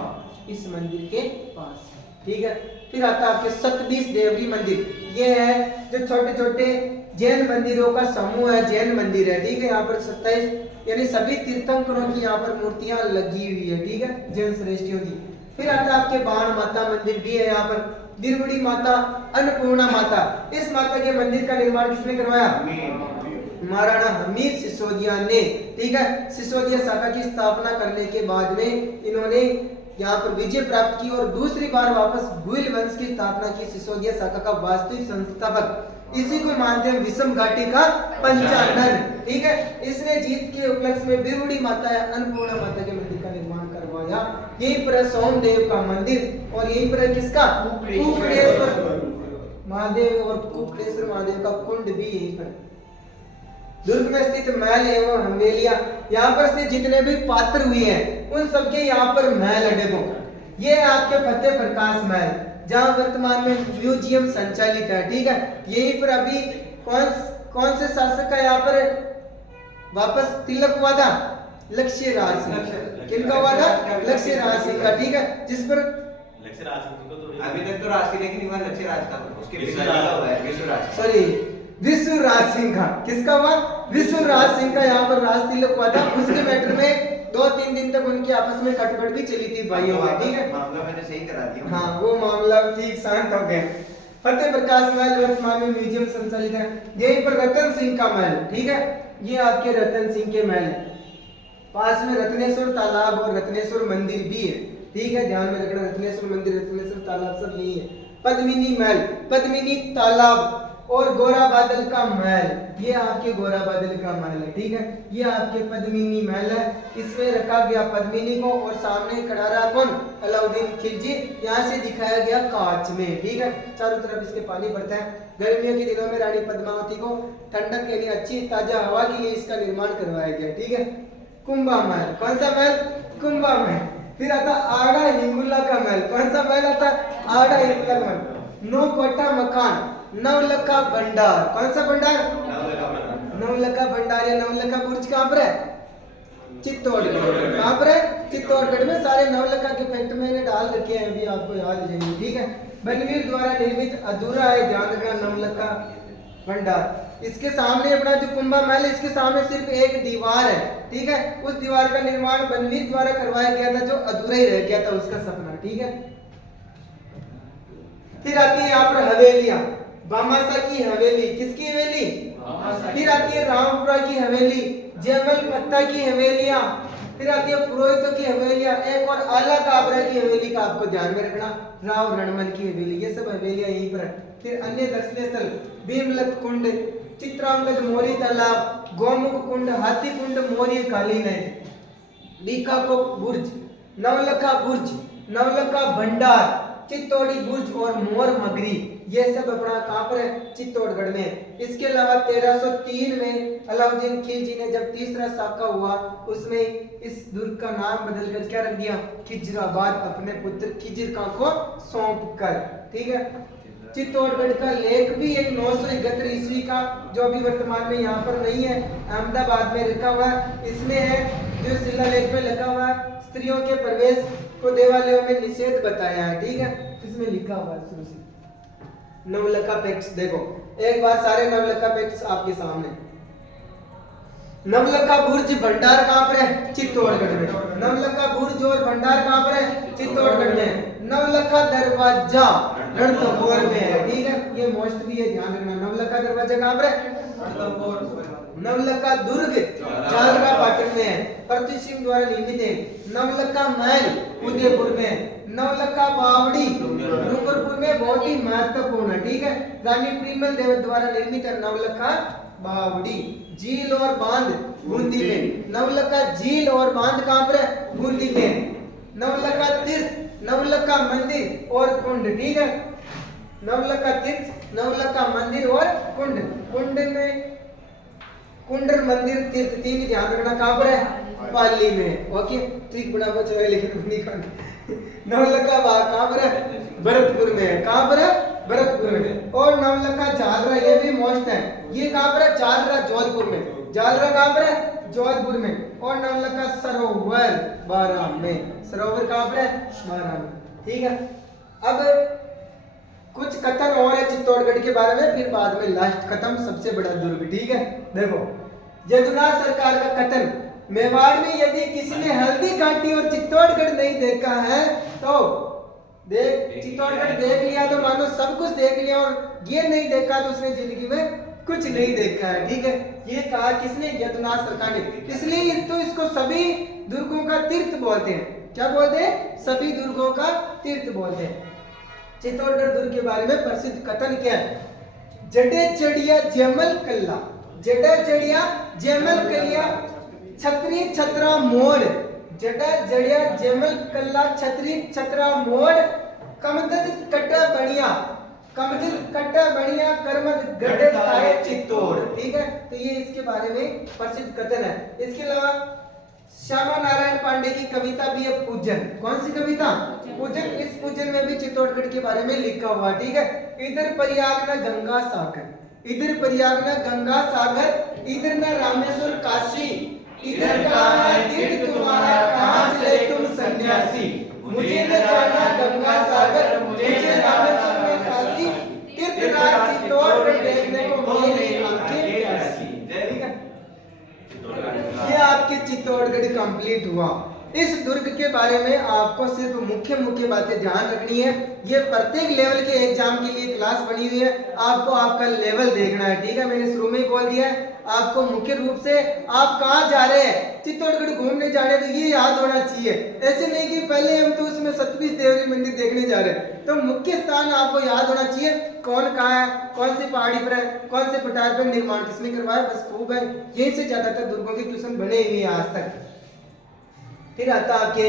इस मंदिर के पास। ठीक है, फिर आता आपके सतबीस देवरी मंदिर। ये है जो छोटे छोटे जैन मंदिरों का समूह है, जैन मंदिर है। ठीक है, यहाँ पर 27 यानी सभी तीर्थंकरों की यहाँ पर मूर्तियां लगी हुई है। ठीक है, जैन श्रेष्ठियों की। फिर आता है आपके बाण माता मंदिर भी है यहाँ पर, दिरवड़ी माता, अन्नपूर्णा माता। इस माता के मंदिर का निर्माण किसने करवाया? महाराणा हमीद सिसोदिया ने। ठीक है, सिसोदिया शाखा की स्थापना करने के बाद में इन्होंने यहाँ पर विजय प्राप्त की और दूसरी बार वापस भूल वंश की स्थापना की। सिसोदिया शाखा का वास्तविक संस्थापक इसी को मानते हैं विषम घाटी का पंचानन। ठीक है, इसने जीत के उपलक्ष्य में बिरुड़ी माता या अन्नपूर्णा माता के मंदिर का निर्माण करवाया। यहीं पर सोमदेव का मंदिर और यहीं पर किसका? कुकड़ेश्वर महादेव और कुकड़ेश्वर महादेव का कुंड भी यहीं पर। दुर्ग में स्थित महल एवं हवेलियां, यहाँ पर स्थित जितने भी पात्र हुए हैं उन सबके यहाँ पर महल है। देखो, ये है आपके फतेह प्रकाश महल, जहाँ वर्तमान में म्यूजियम संचालित है। ठीक है, यहीं पर अभी कौन से शासक का यहाँ पर वापस तिलक हुआ था? लक्ष्य राज सिंह। किनका हुआ था? लक्ष्य राज सिंह का। ठीक है, जिस पर लक्ष्य राज सिंह को तो अभी तक तो राज सिंह, लेकिन इस बार लक्ष्य राज का उसके पीछे हुआ है विश्वराज। सॉरी, विश्वराज सिंह का। किसका हुआ? विश्वराज सिंह का यहाँ पर राज तिलक हुआ था। उसके मैटर में 2-3 दिन तक उनकी आपस में खटपट भी चली थी भाइयों में। ठीक है, मामला मैंने सही करा दिया। हाँ, वो मामला ठीक शांत हो गया। फतेह प्रकाश महल वर्तमान में म्यूजियम संचालित है। यहीं पर रतन सिंह का महल। ठीक है, ये आपके रतन सिंह के महल है। पास में रत्नेश्वर तालाब और रत्नेश्वर मंदिर भी है। ठीक है, ध्यान में रखना, रत्नेश्वर मंदिर, रत्नेश्वर तालाब सब यही है। पद्मिनी महल, पद्मिनी तालाब और गोरा बादल का महल, ये आपके गोरा बादल का महल है। ठीक है, ये आपके पद्मिनी महल है। इसमें रखा गया पद्मिनी को और सामने खड़ा रहा कौन? अलाउद्दीन खिलजी। यहाँ से दिखाया गया कांच में। ठीक है, चारों तरफ इसके पानी पड़ता है। गर्मियों के दिनों में रानी पद्मावती को ठंडक यानी अच्छी ताजा हवा के लिए इसका निर्माण करवाया गया। ठीक है, कुंभा महल। कौन सा महल? कुंभा महल। फिर आता आड़ा हिंगुला का महल। कौन सा महल आता? आड़ा हिंगुला महल। 9 कोठा मकान, नवलखा भंडार। कौन सा भंडार? नवलखा भंडार या नवलखा बुर्ज कहाँ पर है? चित्तौड़गढ़। कहाँ पर है? चित्तौड़गढ़ में। सारे नवलखा के फैक्ट मैंने डाल रखे हैं, अभी आपको याद हो जाएंगे। ठीक है, बनवीर द्वारा निर्मित अधूरा है, ध्यान रखना, नवलखा भंडार। इसके सामने अपना जो कुंभा महल है, इसके सामने सिर्फ एक दीवार है। ठीक है, उस दीवार का निर्माण बनवीर द्वारा करवाया गया था, जो अधूरा ही रह गया था उसका सपना। ठीक है, फिर आती है यहाँ पर हवेलियां। भामाशाह की हवेली। किसकी हवेली? फिर आती है रामपुरा की हवेली, जयमल पत्ता की हवेलियां। फिर आती है पुरोहितों की हवेलियां। एक और आला काबरा की हवेली का आपको ध्यान में रखना, राव रणमल की हवेली। ये सब हवेलियां यहीं पर है। फिर अन्य दर्शनीय स्थल भीमलत कुंड, चित्रांगद मोरी तालाब, गोमुख कुंड, हाथी कुंड, मोरी कालीन है, बीकाको बुर्ज, नवलखा बुर्ज, नवलखा भंडार, चित्तौड़ी बुर्ज और मोर मगरी। ये सब अपना कहाँ पर है? चित्तौड़गढ़ में। इसके अलावा 1303 में अलाउद्दीन खिलजी ने जब तीसरा साका हुआ, उसमें इस दुर्ग का नाम बदलकर क्या रख दिया? खिजराबाद, अपने पुत्र खिजिर खां को सौंप कर। ठीक है, चित्तौड़गढ़ का लेख भी एक 971 ईस्वी का, जो अभी वर्तमान में यहाँ पर नहीं है, अहमदाबाद में रखा हुआ है। इसमें है जो शिलालेख में लिखा हुआ है, स्त्रियों के प्रवेश को देवालयों में निषेध बताया है। ठीक है, इसमें लिखा हुआ है शुरू से। नवलखा पैक्ट्स देखो एक बार, सारे नवलखा पैक्ट्स आपके सामने। नवलखा बुर्ज भंडार कहाँ पर है? चित्तौड़गढ़ में। नवलखा बुर्ज और भंडार कहाँ पर है? चित्तौड़गढ़ में। नवलखा दरवाजा रणथंभौर में है, ठीक है। ये मोस्ट भी है, ध्यान रखना। नवलखा दरवाजा कहाँ पर है? नवलखा दुर्ग जालरा पाटन में है, पृथ्वी सिंह द्वारा निर्मित है। नवलखा महल उदयपुर में है। नवलखा बावड़ी डूंगरपुर में, बहुत ही महत्वपूर्ण है, ठीक है। रानी प्रीमल देव द्वारा निर्मित है नवलखा बावड़ी। झील और बांध बूंदी में। नवलखा झील और बांध कहाँ पर है? बूंदी में। नवलखा तीर्थ, नवलखा मंदिर और कुंड, ठीक है। नवलखा तीर्थ, नवलखा मंदिर और कुंड। कुंड में कुंडर मंदिर तीर्थ तीन, ध्यान रखना कहाँ पर है? पाली में, ओके। ठीक, बड़ा बच्चा है लेकिन नहीं कहना। नवलखा बाग कहाँ पर है? भरतपुर में है। कहाँ पर है? भरतपुर में। और नवलखा जालरा, ये भी मोस्ट है। ये कहाँ पर है? जालरा जोधपुर में। जालरा कहाँ पर है? जोधपुर में। और नवलखा सरोवर बारां में। सरोवर कहाँ पर है? बारां में, ठीक है। अब कुछ कथन और है चित्तौड़गढ़ के बारे में, फिर बाद में लास्ट खत्म, सबसे बड़ा दुर्ग, ठीक है। देखो, यदुनाथ सरकार का कथन, मेवाड़ में यदि किसी ने हल्दी घाटी और चित्तौड़गढ़ नहीं देखा है तो देख, चित्तौड़गढ़ देख लिया तो मानो सब कुछ देख लिया, और ये नहीं देखा तो उसने जिंदगी में कुछ नहीं देखा है, ठीक है। ये कहा किसने? यदुनाथ सरकार ने। इसलिए तो इसको सभी दुर्गों का तीर्थ बोलते हैं। क्या बोलते हैं? सभी दुर्गों का तीर्थ बोलते हैं। चित्तौड़गढ़ दुर्ग के बारे में प्रसिद्ध कथन क्या है? जडे चढ़िया जयमल कल्ला, जडा चढ़िया जयमल कलिया, छतरी छतरा मोड़, जडा जड़िया जयमल कल्ला, छतरी छतरा मोड़, कमदद कट्टा बढ़िया, कमदद कट्टा बढ़िया, करमद गढ़ खाए चित्तौड़, ठीक है। तो ये इसके बारे में प्रसिद्ध कथन है। इसके अलावा श्यामा नारायण पांडे की कविता भी है पूजन। कौन सी कविता? पूजन। इस पूजन में भी चित्तौड़गढ़ के बारे में लिखा हुआ, ठीक है। इधर प्रयाग न गंगा सागर, इधर प्रयाग न गंगा सागर, इधर न रामेश्वर काशी, इधर कहाँ है तीर्थ तुम्हारा, कहाँ चले तुम सन्यासी, मुझे न जाना गंगा सागर, मुझे रामेश्वर में काशी, तीर्थराज चित्तौड़गढ़ देखने को मेरी आंखें प्यासी, ठीक है। ये आपके चित्तौड़गढ़ कंप्लीट हुआ। इस दुर्ग के बारे में आपको सिर्फ मुख्य मुख्य बातें ध्यान रखनी है। ये प्रत्येक लेवल के एग्जाम के लिए क्लास बनी हुई है, आपको आपका लेवल देखना है, ठीक है। मैंने शुरू में ही बोल दिया है, आपको मुख्य रूप से आप कहाँ जा रहे हैं, चित्तौड़गढ़ घूमने जा रहे हैं तो ये याद होना चाहिए। ऐसे नहीं कि पहले हम तो उसमें सतपीश देवरी मंदिर देखने जा रहे हैं, तो मुख्य स्थान आपको याद होना चाहिए। कौन कहाँ है, कौन सी पहाड़ी पर है, कौन से पठार पर निर्माण किसने करवाया, बस खूब है। यही से ज्यादातर दुर्गों के क्वेश्चन बने हुए हैं आज तक। फिर आता आपके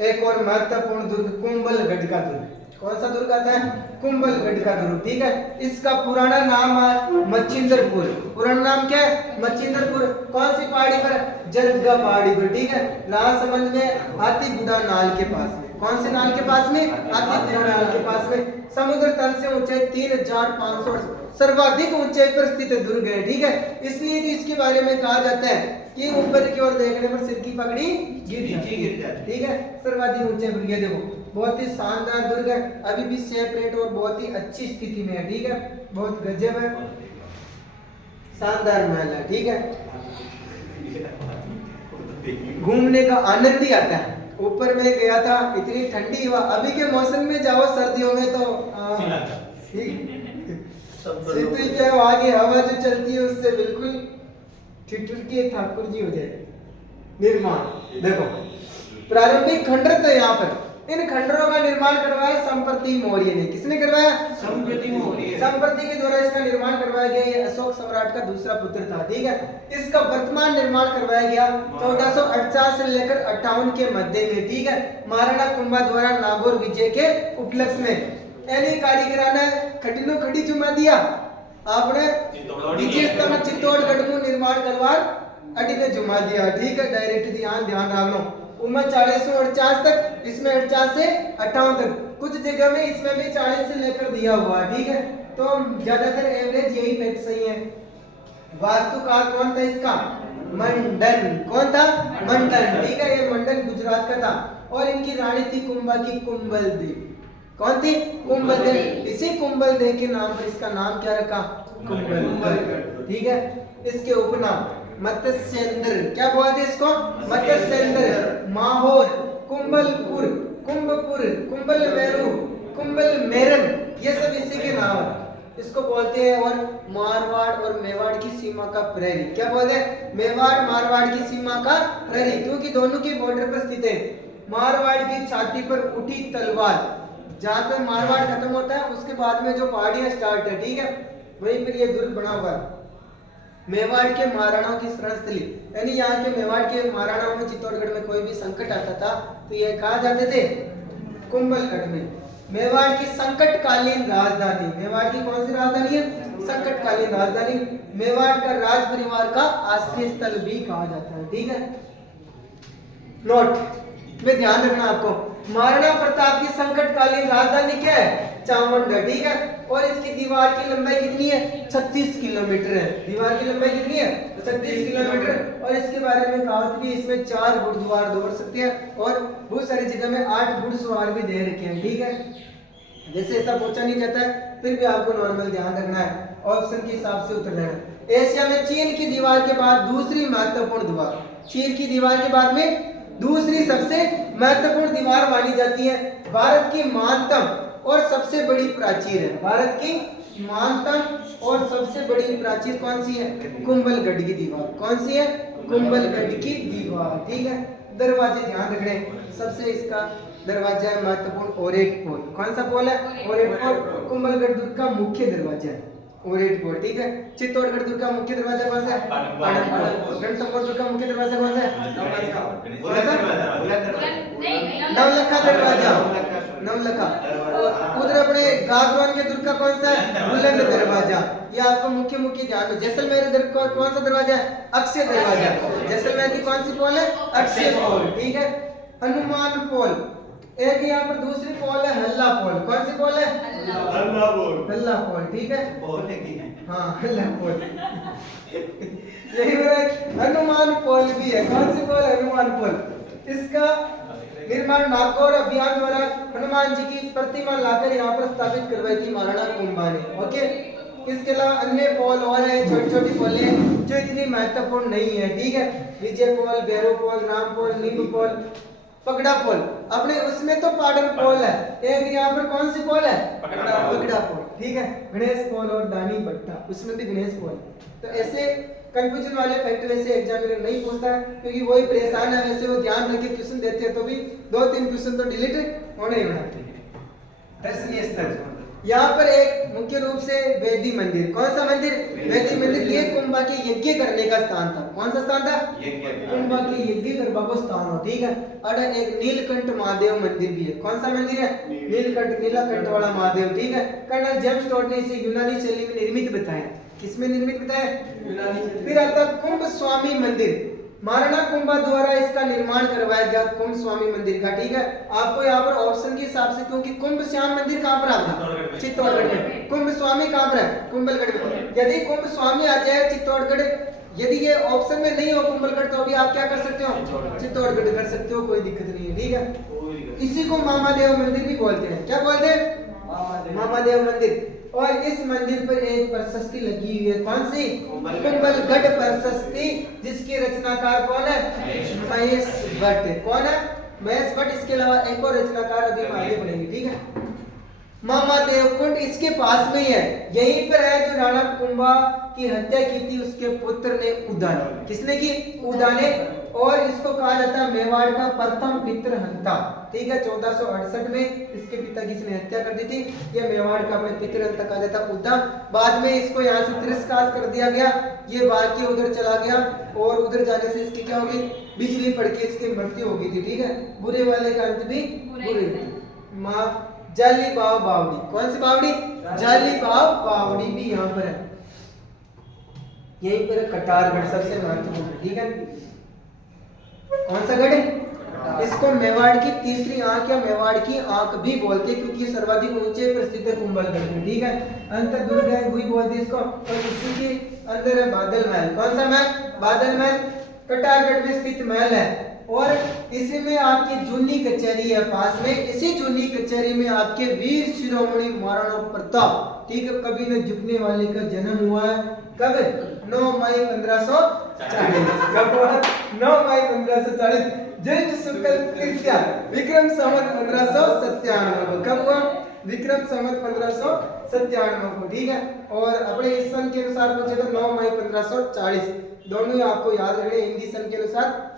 एक और महत्वपूर्ण दुर्ग, कुंभलगढ़ का दुर्ग। कौन सा दुर्ग आता है? कुंभलगढ़ का दुर्ग, ठीक है। इसका पुराना नाम है मच्छिंद्रपुर। पुराना नाम क्या है? मच्छिंद्रपुर। कौन सी पहाड़ी पर? जरगा पहाड़ी पर, ठीक है। राजसमंद में हाथीगुड़ा नाल के पास में। कौन से नाल के पास में? हाथीगुड़ा नाल के पास में। समुद्र तल से ऊंचाई 3500 सर्वाधिक ऊंचाई पर स्थित दुर्ग है, ठीक है। इसलिए कि इसके बारे में कहा जाता है कि ऊपर की ओर देखने पर सिर की पगड़ी गिर जाती है, ठीक है। सर्वाधिक ऊंचाई पर, ये देखो बहुत ही शानदार दुर्ग है, अभी भी सेपरेट और बहुत ही अच्छी स्थिति में है, ठीक है। बहुत गजब है, शानदार महल है, ठीक है। घूमने का आनंद ही आता है। ऊपर में गया था, इतनी ठंडी हवा, अभी के मौसम में जाओ सर्दियों में तो क्या वहां की हवा जो चलती है उससे बिल्कुल ठिठुर के ठाकुर जी हो जाए। निर्माण देखो, प्रारंभिक खंडर तो यहाँ पर, इन खंडरों का निर्माण करवाया संप्रति मौर्य ने। किसने करवाया? संप्रति मौर्य। संप्रति के द्वारा इसका निर्माण करवाया गया। ये अशोक सम्राट का दूसरा पुत्र था, ठीक है। इसका वर्तमान निर्माण करवाया गया 1448 से लेकर 58 के मध्य में, ठीक है। महाराणा कुंभा द्वारा नागौर विजय के उपलक्ष्य में यानी कारीगराना खटिनो खड़ी जुमा दिया आपने विजय स्तंभ चित्तौड़गढ़ को निर्माण करवा अडी ने जुमा दिया, ठीक है। डायरेक्ट ध्यान रख लो। उम्र 4048 तक, इसमें 48 से 58 तक, कुछ जगह में इसमें भी 40 से लेकर दिया हुआ, ठीक है। तो ज्यादातर एवरेज यही फैक्ट सही है। वास्तुकार कौन था इसका? मंडन। कौन था? मंडन, ठीक है। ये मंडन गुजरात का था और इनकी रानी थी कुंभा की कुंभलदेव। कौन थी? कुंभलदेव। इसी कुंभलदेव के नाम पर इसका नाम क्या रखा? कुंभलगढ़, ठीक है। इसके उपनाम मत्स्येंद्र, क्या बोलते इसको? मत्स्येंद्र, माहौर, कुंभलपुर, कुंभपुर, कुंभलमेरु, कुंभल मेरन, ये सब इसी के नाम है। इसको बोलते हैं और मारवाड़ और मेवाड़ की सीमा का प्रहरी। क्या बोलते हैं? मेवाड़ मारवाड़ की सीमा का प्रहरी, क्योंकि दोनों के बॉर्डर पर स्थित है। मारवाड़ की छाती पर उठी तलवार, जहां पर मारवाड़ खत्म होता है उसके बाद में जो पहाड़ियां स्टार्ट है, ठीक है, वहीं पर ये दुर्ग बना हुआ है। मेवाड़ के महाराणाओं की शरणस्थली, यानी यहाँ के मेवाड़ के महाराणाओं में चित्तौड़गढ़ में कोई भी संकट आता था तो ये कहा जाते थे कुंभलगढ़ में। मेवाड़ की संकटकालीन राजधानी, मेवाड़ की कौन सी राजधानी है? संकटकालीन राजधानी। मेवाड़ का राज परिवार का आश्रय स्थल भी कहा जाता है, ठीक है। नोट में ध्यान रखना आपको, महाराणा प्रताप की संकटकालीन राजधानी क्या है? चामुंडा, ठीक है। और इसकी दीवार की लंबाई कितनी है? 36 किलोमीटर है। दीवार की लंबाई कितनी है? 36 किलोमीटर। और इसके बारे में कहावत भी, इसमें 4 घुड़सवार दौड़ सकते हैं और बहुत सारी जगह में 8 घुड़सवार भी दे रखे हैं, ठीक है। जैसे ऐसा पूछा नहीं जाता है, फिर भी आपको नॉर्मल ध्यान रखना है, ऑप्शन के हिसाब से उत्तर देना। एशिया में चीन की दीवार के बाद दूसरी महत्वपूर्ण दीवार, चीन की दीवार के बाद में दूसरी सबसे महत्वपूर्ण दीवार मानी जाती है। भारत की महानतम और सबसे बड़ी प्राचीर है। भारत की महानतम और सबसे बड़ी प्राचीर कौन सी है? कुंभलगढ़ की दीवार। कौन सी है? कुंभलगढ़ की दीवार, ठीक है। दरवाजे ध्यान रखने, सबसे इसका दरवाजा है महत्वपूर्ण ओरेट पोल। कौन सा पोल है? ओरेट पोल। कुंभलगढ़ दुर्ग का मुख्य दरवाजा है ओरेट पोल, ठीक है। चित्तौड़गढ़ दुर्ग का मुख्य दरवाजा कौन सा है? पाटनपुर। रणथंभौर दुर्ग का मुख्य दरवाजा कौन सा है? नवलखा दरवाजा, नवलखा। उधर अपने गागवान के दुर्ग का कौन सा है? बुलंद दरवाजा। ये आपको मुख्य मुख्य ध्यान में। जैसलमेर दुर्ग का कौन सा दरवाजा है? अक्षय दरवाजा। जैसलमेर की कौन सी पोल है? अक्षय पोल, ठीक है। हनुमान पोल, एक यहाँ पर दूसरी पोल है हल्ला पोल। कौन सी पोल है? हल्ला पोल, हल्ला पोल, ठीक है। बहुत है हाँ, हल्ला पोल। यही मेरा हनुमान पोल भी है। कौन सी पोल? हनुमान पोल। इसका निर्माण नागौर अभियान द्वारा हनुमान जी की प्रतिमा लाकर यहाँ पर स्थापित करवाई थी महाराणा कुंभा ने, ओके। इसके अलावा अन्य पोल और है, छोटी छोटी पोलें जो इतनी महत्वपूर्ण नहीं है, ठीक है। विजय पोल, भैरव पोल, राम पोल, नींब पोल, पगड़ा पोल। अपने उसमें तो पाटन पोल है, एक यहाँ पर कौन सी पोल है? पगड़ा पोल, ठीक है। गणेश पोल और दानी भट्टा, उसमें भी गणेश पोल। तो ऐसे कंफ्यूजन वाले फैक्ट वैसे एग्जामिनर नहीं पूछता है, क्योंकि वही परेशान है। वैसे वो ध्यान रख के क्वेश्चन देते हैं तो भी 2-3 क्वेश्चन तो डिलीट होने ही होना चाहिए। दर्शनीय स्थल, यहाँ पर एक मुख्य रूप से वेदी मंदिर। कौन सा मंदिर? वेदी मंदिर। ये कुंभा के यज्ञ करने का स्थान था। कौन सा स्थान था? कुंभा के यज्ञ करने को स्थान हो, ठीक है। और एक नीलकंठ महादेव मंदिर भी है। कौन सा मंदिर है? नीलकंठ, नीलाकंठ वाला महादेव, ठीक है। कर्नल जेम्स टॉड ने इसे यूनानी शैली में निर्मित बताया। किसमें निर्मित बताया? यूनानी शैली। फिर आता कुंभ स्वामी मंदिर, महाराणा कुंभा द्वारा इसका निर्माण करवाया गया कुंभ स्वामी मंदिर का, ठीक है। आपको यहाँ पर ऑप्शन के हिसाब से, क्योंकि कुंभ श्याम मंदिर कहाँ पर आता? चित्तौड़गढ़ में। कुंभ स्वामी कहाँ पर है? कुंभलगढ़ में। यदि कुंभ स्वामी आ जाए चित्तौड़गढ़, यदि ये ऑप्शन में नहीं हो कुंभलगढ़, तो अभी आप क्या कर सकते हो? चित्तौड़गढ़ कर सकते हो, कोई दिक्कत नहीं है, ठीक है। इसी को मामादेव मंदिर भी बोलते हैं। क्या बोलते हैं? मामादेव मंदिर। और इस मंदिर पर एक प्रशस्ति लगी हुई है। कौन सी? कुंभलगढ़ प्रशस्ति, जिसके रचनाकार कौन है? महेश भट्ट। कौन है? महेश भट्ट। इसके अलावा एक और रचनाकार अभी हम आगे बढ़ेंगे, ठीक है। मामादेव कुंड इसके पास में ही है, यहीं पर है जो राणा कुंभा की हत्या की थी उसके पुत्र ने, उदा ने। किसने की? उदा ने। और इसको कहा जाता है मेवाड़ का प्रथम पितृहंता, ठीक है। 1468 में इसके पिता की इसने हत्या कर दी थी। यह मेवाड़ का पितृहंता कहा जाता है उदा। बाद में इसको यहाँ से तिरस्कार कर दिया गया, ये बाकी उधर चला गया और उधर जाने से इसकी क्या होगी? बिजली पड़ के इसकी मृत्यु हो गई थी, ठीक है। बुरे वाले का अंत भी बुरे। माँ जाली बाव बावड़ी। कौन सी बावड़ी? जाली बाव बावड़ी भी यहाँ पर है। यहीं पर कटारगढ़ सबसे महत्वपूर्ण, ठीक है। कौन सा गढ़ है? इसको मेवाड़ की तीसरी आंख या मेवाड़ की आंख भी बोलते हैं, क्योंकि सर्वाधिक ऊंचे पर स्थित है कुंभलगढ़ में, ठीक है। अंत दुर्ग है वही बोलते हैं इसको। और इसी के अंदर है बादल महल। कौन सा महल? बादल महल कटारगढ़ में स्थित महल है। और इसी में आपकी जूनी कचहरी है पास में। इसी जूनी कचहरी में आपके वीर शिरोमणि महाराणा प्रताप, ठीक है, कभी न झुकने वाले का जन्म हुआ है। कब? 9 मई 1540। कब हुआ? 9 मई 1540, ज्येष्ठ शुक्ल तृतीया, विक्रम संवत 1597। कब हुआ? विक्रम संवत 1597 को, ठीक है। और अपने इस सन के अनुसार पूछे तो 9 मई 1540, दोनों ही आपको याद रखने, हिंदी सन के अनुसार,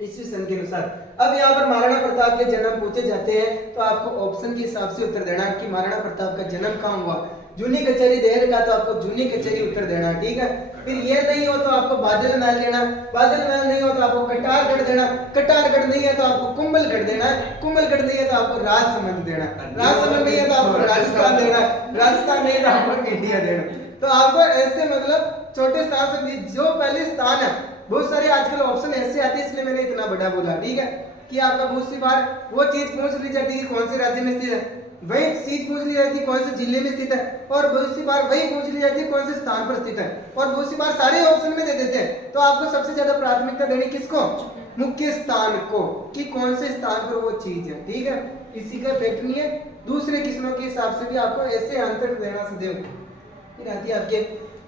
ईस्वी सन के अनुसार। अब यहाँ पर महाराणा प्रताप के जन्म पूछे जाते हैं तो आपको ऑप्शन के हिसाब से उत्तर देना कि महाराणा प्रताप का जन्म कहाँ हुआ। जूनी कचहरी देर का तो आपको जूनी कचहरी उत्तर देना, ठीक है। फिर ये नहीं हो तो आपको बादल महल देना, बादल महल नहीं हो तो आपको कटारगढ़ देना, कटारगढ़ नहीं है तो आपको कुंभलगढ़ देना, कुंभलगढ़ नहीं है तो आपको राजसमंद देना, राजसमंद नहीं है तो आपको राजस्थान देना, राजस्थान नहीं है तो आपको इंडिया देना। तो आपको ऐसे मतलब छोटे स्थान से भी जो पहले स्थान है, बहुत सारे आजकल ऑप्शन ऐसे आते हैं, इसलिए मैंने इतना बड़ा बोला, ठीक है। कि आपका बहुत सी बार वो चीज पूछ ली जाती है कि कौन से राज्य में स्थित है, वही चीज पूछ ली जाती है कौन से जिले में स्थित है, और बहुत सी बार वही पूछ ली जाती है कौन से स्थान पर स्थित है, और बहुत सी बार सारे ऑप्शन में दे देते हैं। तो आपको सबसे ज्यादा प्राथमिकता देनी किसको, मुख्य स्थान को, कि कौन से स्थान पर वो चीज है, ठीक है। इसी का इफेक्ट नहीं है, दूसरे किस्मों के हिसाब से भी आपको ऐसे आंतर देना सदैव। फिर आती है आपके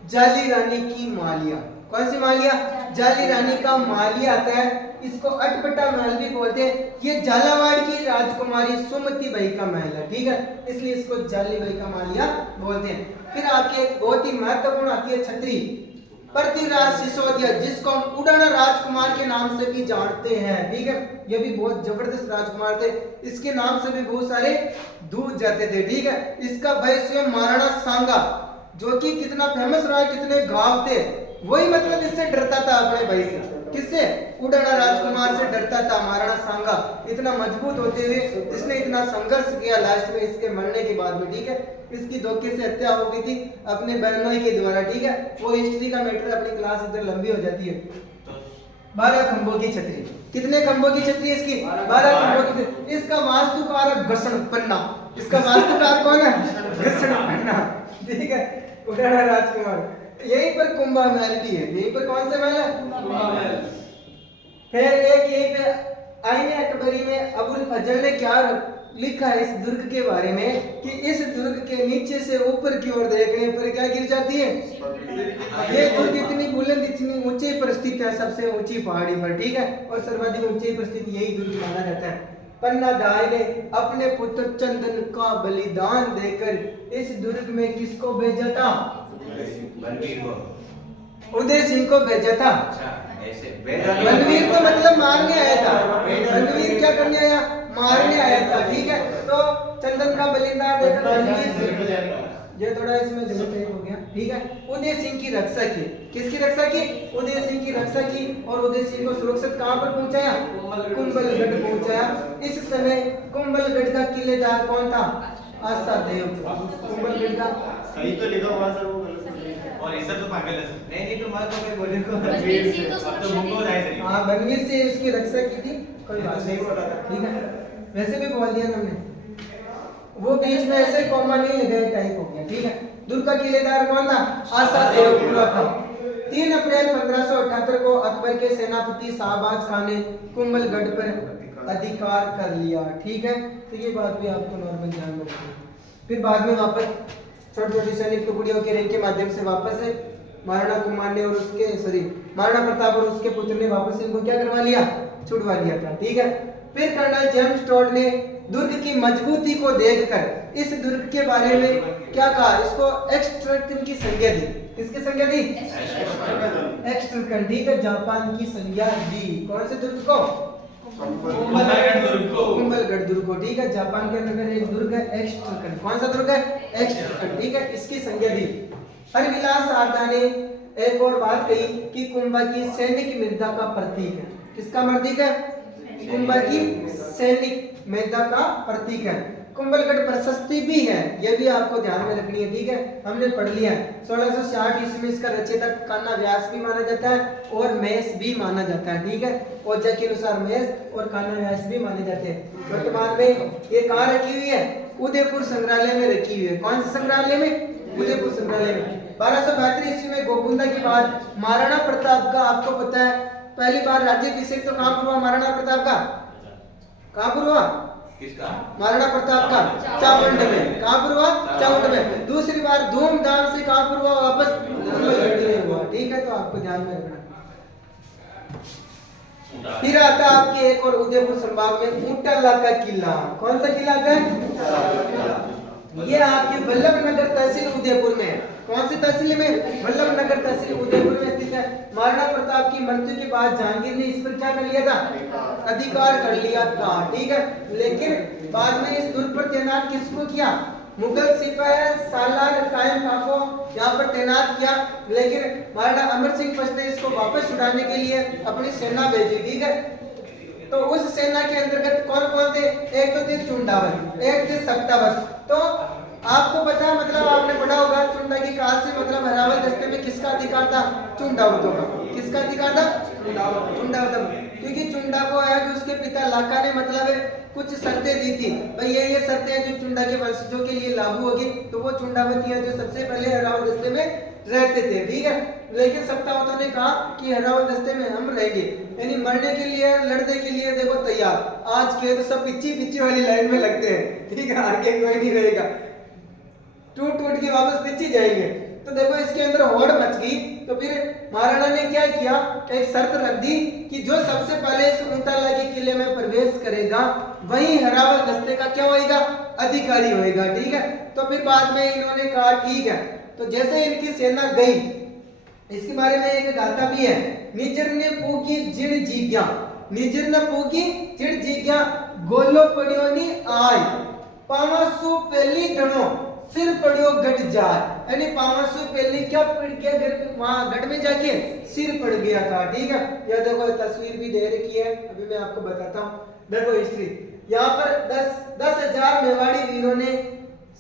जाली रानी की मालिया, कौन सी मालिया, जाली रानी का मालिया आता है, इसको अटपटा महल भी बोलते हैं। ये झालावाड़ की राजकुमारी सुमति बाई का महल है, ठीक है, इसलिए इसको जाली बाई का मालिया बोलते हैं। फिर आपके एक बहुत ही महत्वपूर्ण आती है छतरी, पृथ्वीराज सिसोदिया, जिसको हम उड़ाना राजकुमार के नाम से भी जानते हैं, ठीक है। ये भी बहुत जबरदस्त राजकुमार थे, इसके नाम से भी बहुत सारे दूध जाते थे, ठीक है। इसका भाई स्वयं महाराणा सांगा, जो कि कितना फेमस रहा है, कितने घाव थे, वही मतलब इससे डरता था अपने भाई से, किससे, उड़ाना राजकुमार से डरता था महाराणा सांगा। इतना मजबूत होते हुए इसने इतना संघर्ष किया, लास्ट में इसके मरने के बाद में, ठीक है। इसकी धोखे से हत्या हो गई थी अपने बहनोई के द्वारा, ठीक है। वो हिस्ट्री का मैटर, अपनी क्लास इधर लंबी हो जाती है। 12 खंभों की छतरी, कितने खंभों की छतरी इसकी, 12 खंभों की छतरी। इसका वास्तुकार है घर्षण पन्ना, इसका वास्तुकार कौन है, घर्षण पन्ना, ठीक है, उड़ाना राजकुमार। यहीं पर कुंभा महल भी है, यहीं पर कौन सा महल है, कुंभा महल। फिर एक यहीं पे आईने अकबरी में अबुल फजल ने क्या लिखा है इस दुर्ग के बारे में, कि इस दुर्ग के नीचे से ऊपर की ओर देखने पर क्या गिर जाती है, ये दुर्ग इतनी बुलंद, इतनी ऊंचे पर स्थित है, सबसे ऊंची पहाड़ी पर, ठीक है, और सर्वाधिक ऊंचे पर स्थित यही दुर्ग माना जाता है। पन्ना दाई ने अपने पुत्र चंदन का बलिदान देकर इस दुर्ग में किसको भेजा था, उदय सिंह को भेजा था। रणवीर तो मतलब मारने आया था, रणवीर क्या करने आया, मारने आया था, ठीक है। तो चंदन का बलिदान देकर रणवीर, ये थोड़ा इसमें गलत हो गया, ठीक है। उदय सिंह की रक्षा की, किसकी रक्षा की, उदय सिंह की रक्षा की, और उदय सिंह को सुरक्षित कहां पर पहुंचाया, कुंभलगढ़ पहुंचाया। इस समय कुंभलगढ़ का किलेदार कौन था, आसादेव। कुंभलगढ़ का सही तो लिखा हुआ सर, वो और इसे तो पागल है सर। नहीं तो मैं तो बोले को रणवीर सिंह तो मुंगो जाए सर। हां, रणवीर से उसकी रक्षा की थी, कोई बात नहीं, ठीक है। वैसे भी बोल दिया हमने, वो बीच में ऐसे कॉमा नहीं लगाए, टाइप हो गया, ठीक है। दुर्ग का किलेदार कौन था, आसादेव पूरा था। 3 अप्रैल 1578 को अकबर के सेनापति शाहबाज खान ने कुंभलगढ़ पर अधिकार कर लिया, ठीक है। तो ये बात भी आपको नॉर्मल ध्यान में रखनी है। फिर बाद में वापस छोटी छोटी सैनिक टुकड़ियों के रैंक के माध्यम से वापस है महाराणा कुमार ने और उसके महाराणा प्रताप और उसके पुत्र ने वापस इनको क्या करवा लिया, छुड़वा लिया था, ठीक है। फिर कर्नल जेम्स टॉड ने दुर्ग की मजबूती को देखकर इस दुर्ग के बारे में क्या कहा, इसको एक्सट्रैक्टिव की संज्ञा दी, किसकी संज्ञा दी, एक्सट्रैक्टिव, ठीक है, जापान की संज्ञा दी। कौन से दुर्ग को, कुंभलगढ़ दुर्ग को, ठीक है। जापान के अंदर एक दुर्ग है एक्सट्रैक्टिव, कौन सा दुर्ग है, एक्सट्रैक्टिव, ठीक है, इसकी संज्ञा दी। हरविलास सारदा ने एक और बात कही कि कुंभा की सैनिक मेधा का प्रतीक है, किसका प्रतीक है, कुंभा की सैनिक मेधा का प्रतीक है। कुंभलगढ़ प्रशस्ति भी है, ये भी आपको ध्यान में रखनी है, ठीक है, हमने पढ़ लिया है। 1660 ईस्वी में इसका रचयिता कान्हा व्यास भी माना जाता है और मेष भी माना जाता है, ठीक है। ओझा के अनुसार मेष और कान्हा व्यास भी माने जाते हैं। वर्तमान में ये कहाँ रखी हुई है, उदयपुर संग्रहालय में रखी हुई है। कौन से संग्रहालय में, उदयपुर संग्रहालय में। 1272 ईस्वी में गोकुंदा के बाद महाराणा प्रताप का, आपको पता है, पहली बार राज्याभिषेक तो कहाँ पर हुआ, महाराणा प्रताप का कहाँ पर हुआ, किसका, महाराणा प्रताप का चामुंड में। कहाँ पर हुआ, चामुंड में। दूसरी बार धूमधाम से कहाँ पर हुआ, वापस कुंभलगढ़ में हुआ, ठीक है। तो आपको ध्यान में रखना। फिर आता है आपके एक और उदयपुर संभाग में ऊंटाला का किला। कौन सा किला है, ये आपकी वल्लभनगर तहसील उदयपुर में है। कौन सी तहसील में? वल्लभनगर तहसील उदयपुर में स्थित है। महाराणा प्रताप की मृत्यु के बाद जहांगीर ने इस पर क्या कर लिया था? अधिकार कर लिया था, ठीक है। लेकिन बाद में इस दुर्ग पर तैनात किसको किया? मुगल सिपाही सालार कायम खां को यहाँ पर तैनात किया। लेकिन महाराणा अमर सिंह फर्स्ट ने इसको वापस छुड़ाने के लिए अपनी सेना भेजी, ठीक है। तो उस सेना के अंतर्गत कौन कौन थे? एक तो थे चुंडावत, एक थे सत्तावत। तो आपको पता है, मतलब आपने पढ़ा होगा चुंडा की काल से मतलब हरावल दस्ते में किसका अधिकार था? चुंडावतों का। किसका अधिकार था? चुंडावतों। क्योंकि चुंडा को आया कि उसके पिता लाका ने मतलब कुछ शर्तें दी थी, भाई ये शर्तें हैं जो चुंडा के वंशजों के लिए लागू होगी। तो वो चुंडावती जो सबसे पहले हरावल दस्ते में रहते थे, ठीक है। लेकिन सत्तावतों ने कहा कि हरावल दस्ते में हम रहेंगे, यानी मरने के लिए, लड़ने के लिए देखो तैयार। आज के तो सब पिच्ची वाली लाइन में लगते हैं, ठीक है, आगे कोई नहीं रहेगा, टूट के वापस पिच्ची जाएंगे। तो देखो इसके अंदर होड़ मच गई। तो फिर महाराणा ने क्या किया? एक शर्त रख दी कि जो सबसे पहले इस ऊंटाला के किले में प्रवेश करेगा वही हरावल दस्ते का क्या होएगा? अधिकारी होएगा, ठीक है। तो फिर बाद में इन्होंने कहा ठीक है। तो जैसे इनकी सेना गई, इसके बारे में एक गाथा भी है, निजर ने पूगी जिण जीग्या, निजर ने पूगी जिण जीग्या, गोलो पड़ियो नी आय, पावासु पहली धनो सिर पड़ियो गढ़ जाए। यानी पावासु पहली क्या पड़ गया? वहां गढ़ में जाके सिर पड़ गया था, ठीक है। यह देखो तस्वीर भी दे रखी है, अभी मैं आपको बताता हूँ। देखो हिस्ट्री, यहाँ पर 10,000 मेवाड़ी वीरों ने,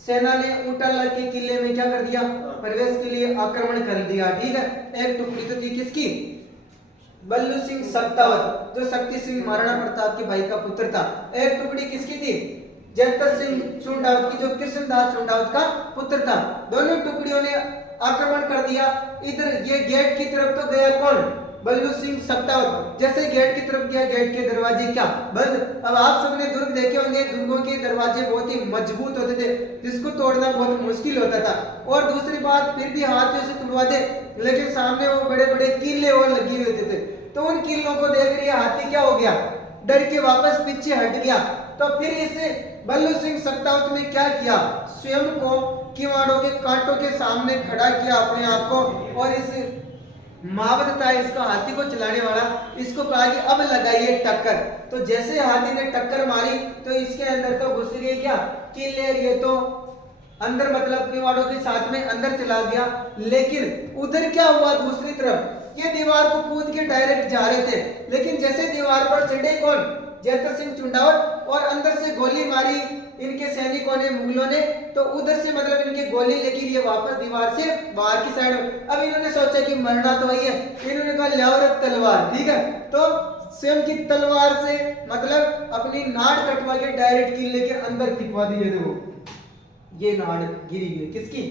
सेना ने ऊंटाला के किले में क्या कर दिया? प्रवेश के लिए आक्रमण कर दिया, ठीक है। एक टुकड़ी तो थी किसकी? बल्लू सिंह सत्तावत, जो शक्ति सिंह महाराणा प्रताप के भाई का पुत्र था। एक टुकड़ी किसकी थी? जयतर सिंह चुंडावत की, जो कृष्णदास चुंडावत का पुत्र था। दोनों टुकड़ियों ने आक्रमण कर दिया। इधर ये गेट की तरफ तो गया कौन? बल्लू सिंह सत्तावत। जैसे गेट की तरफ गया, गेट के दरवाजे क्या? बंद। अब आप सबने दुर्ग देखे होंगे, दुर्गों के दरवाजे बहुत ही मजबूत होते थे, जिसको तोड़ना बहुत मुश्किल होता था। और दूसरी बात, फिर भी हाथों से तोड़वा दे, लेकिन सामने वो बड़े बड़े किले और लगे हुए थे। तो उन किलों को देख रही हाथी क्या हो गया? डर के वापस पीछे हट गया। तो फिर इस बल्लू सिंह सत्तावत ने क्या किया? स्वयं को किवाड़ों के कांटों के सामने खड़ा किया अपने आप को, और इस मावत था इसका, हाथी को चलाने वाला, इसको कहा कि अब लगाइए टक्कर। तो जैसे हाथी ने टक्कर मारी तो इसके अंदर तो घुस गई क्या? किले, ये तो अंदर मतलब किवाड़ों के साथ में अंदर चला गया। लेकिन उधर क्या हुआ? दूसरी तरफ ये दीवार को कूद के डायरेक्ट जा रहे थे, लेकिन जैसे दीवार पर चढ़े कौन? जयतर सिंह चुंडावत, और अंदर से गोली मारी इनके सैनिकों ने, मुगलों ने। तो उधर से मतलब इनके गोली लगी, ये वापस दीवार से बाहर की साइड। अब इन्होंने सोचा कि मरना तो वही है, इन्होंने कहा ले आओ तलवार, ठीक है। तो स्वयं की तलवार से मतलब अपनी नाड़ कटवा के डायरेक्ट किले के अंदर टिकवा दी। देखो ये नाड़ गिरी हुई किसकी?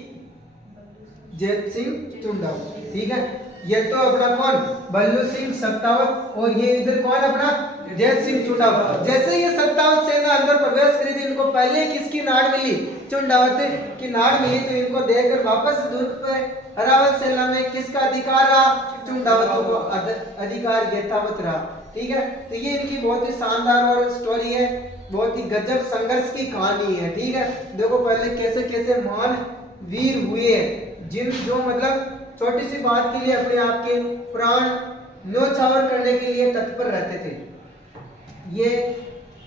जयत सिंह चुंडावत, ठीक है। ये तो अपना कौन? बल्लू सिंह सत्तावत, और ये इधर कौन अपना? जयत सिंह चुंडावत। जैसे ये सत्तावत सेना अंदर प्रवेश करी थी, इनको पहले किसकी नाड़ मिली? चुंडावत की नाड़ मिली। तो इनको देखकर वापस दुर्ग पे हरावल सेना में किसका अधिकार रहा? चुंडावत को अधिकार यथावत रहा, ठीक है। तो ये इनकी बहुत ही शानदार और स्टोरी है, बहुत ही गजब संघर्ष की कहानी है, ठीक है। देखो पहले कैसे कैसे महान वीर हुए, जिन जो मतलब छोटी सी बात के लिए अपने आप के प्राण न्योछावर करने के लिए तत्पर रहते थे। ये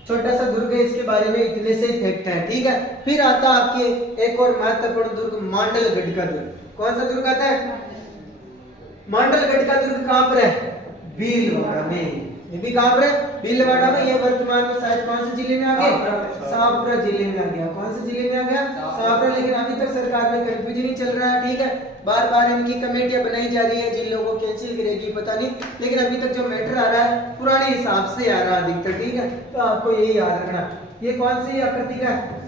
छोटा सा दुर्ग है, इसके बारे में इतने से फैक्ट है, ठीक है। फिर आता आपके एक और महत्वपूर्ण दुर्ग, मांडलगढ़ का दुर्ग। कौन सा दुर्ग आता है? मांडलगढ़ का दुर्ग कहां पर है? भीलवाड़ा में। ये भी कहां पर है? भीलवाड़ा में। ये वर्तमान में शायद कौन से जिले में आ गया? शाहपुरा जिले में आ गया। कौन से जिले में आ गया? शाहपुरा। लेकिन अभी तक सरकार में कंफ्यूजन ही चल रहा है, ठीक है। बार बार इनकी कमेटियां बनाई जा रही है, जिन लोगों को कैंसिल करेगी पता नहीं, लेकिन अभी तक जो मैटर आ रहा है पुराने हिसाब से आ रहा है अधिकतर, ठीक है। तो आपको यही याद रखना। ये कौन सी आकृति का है?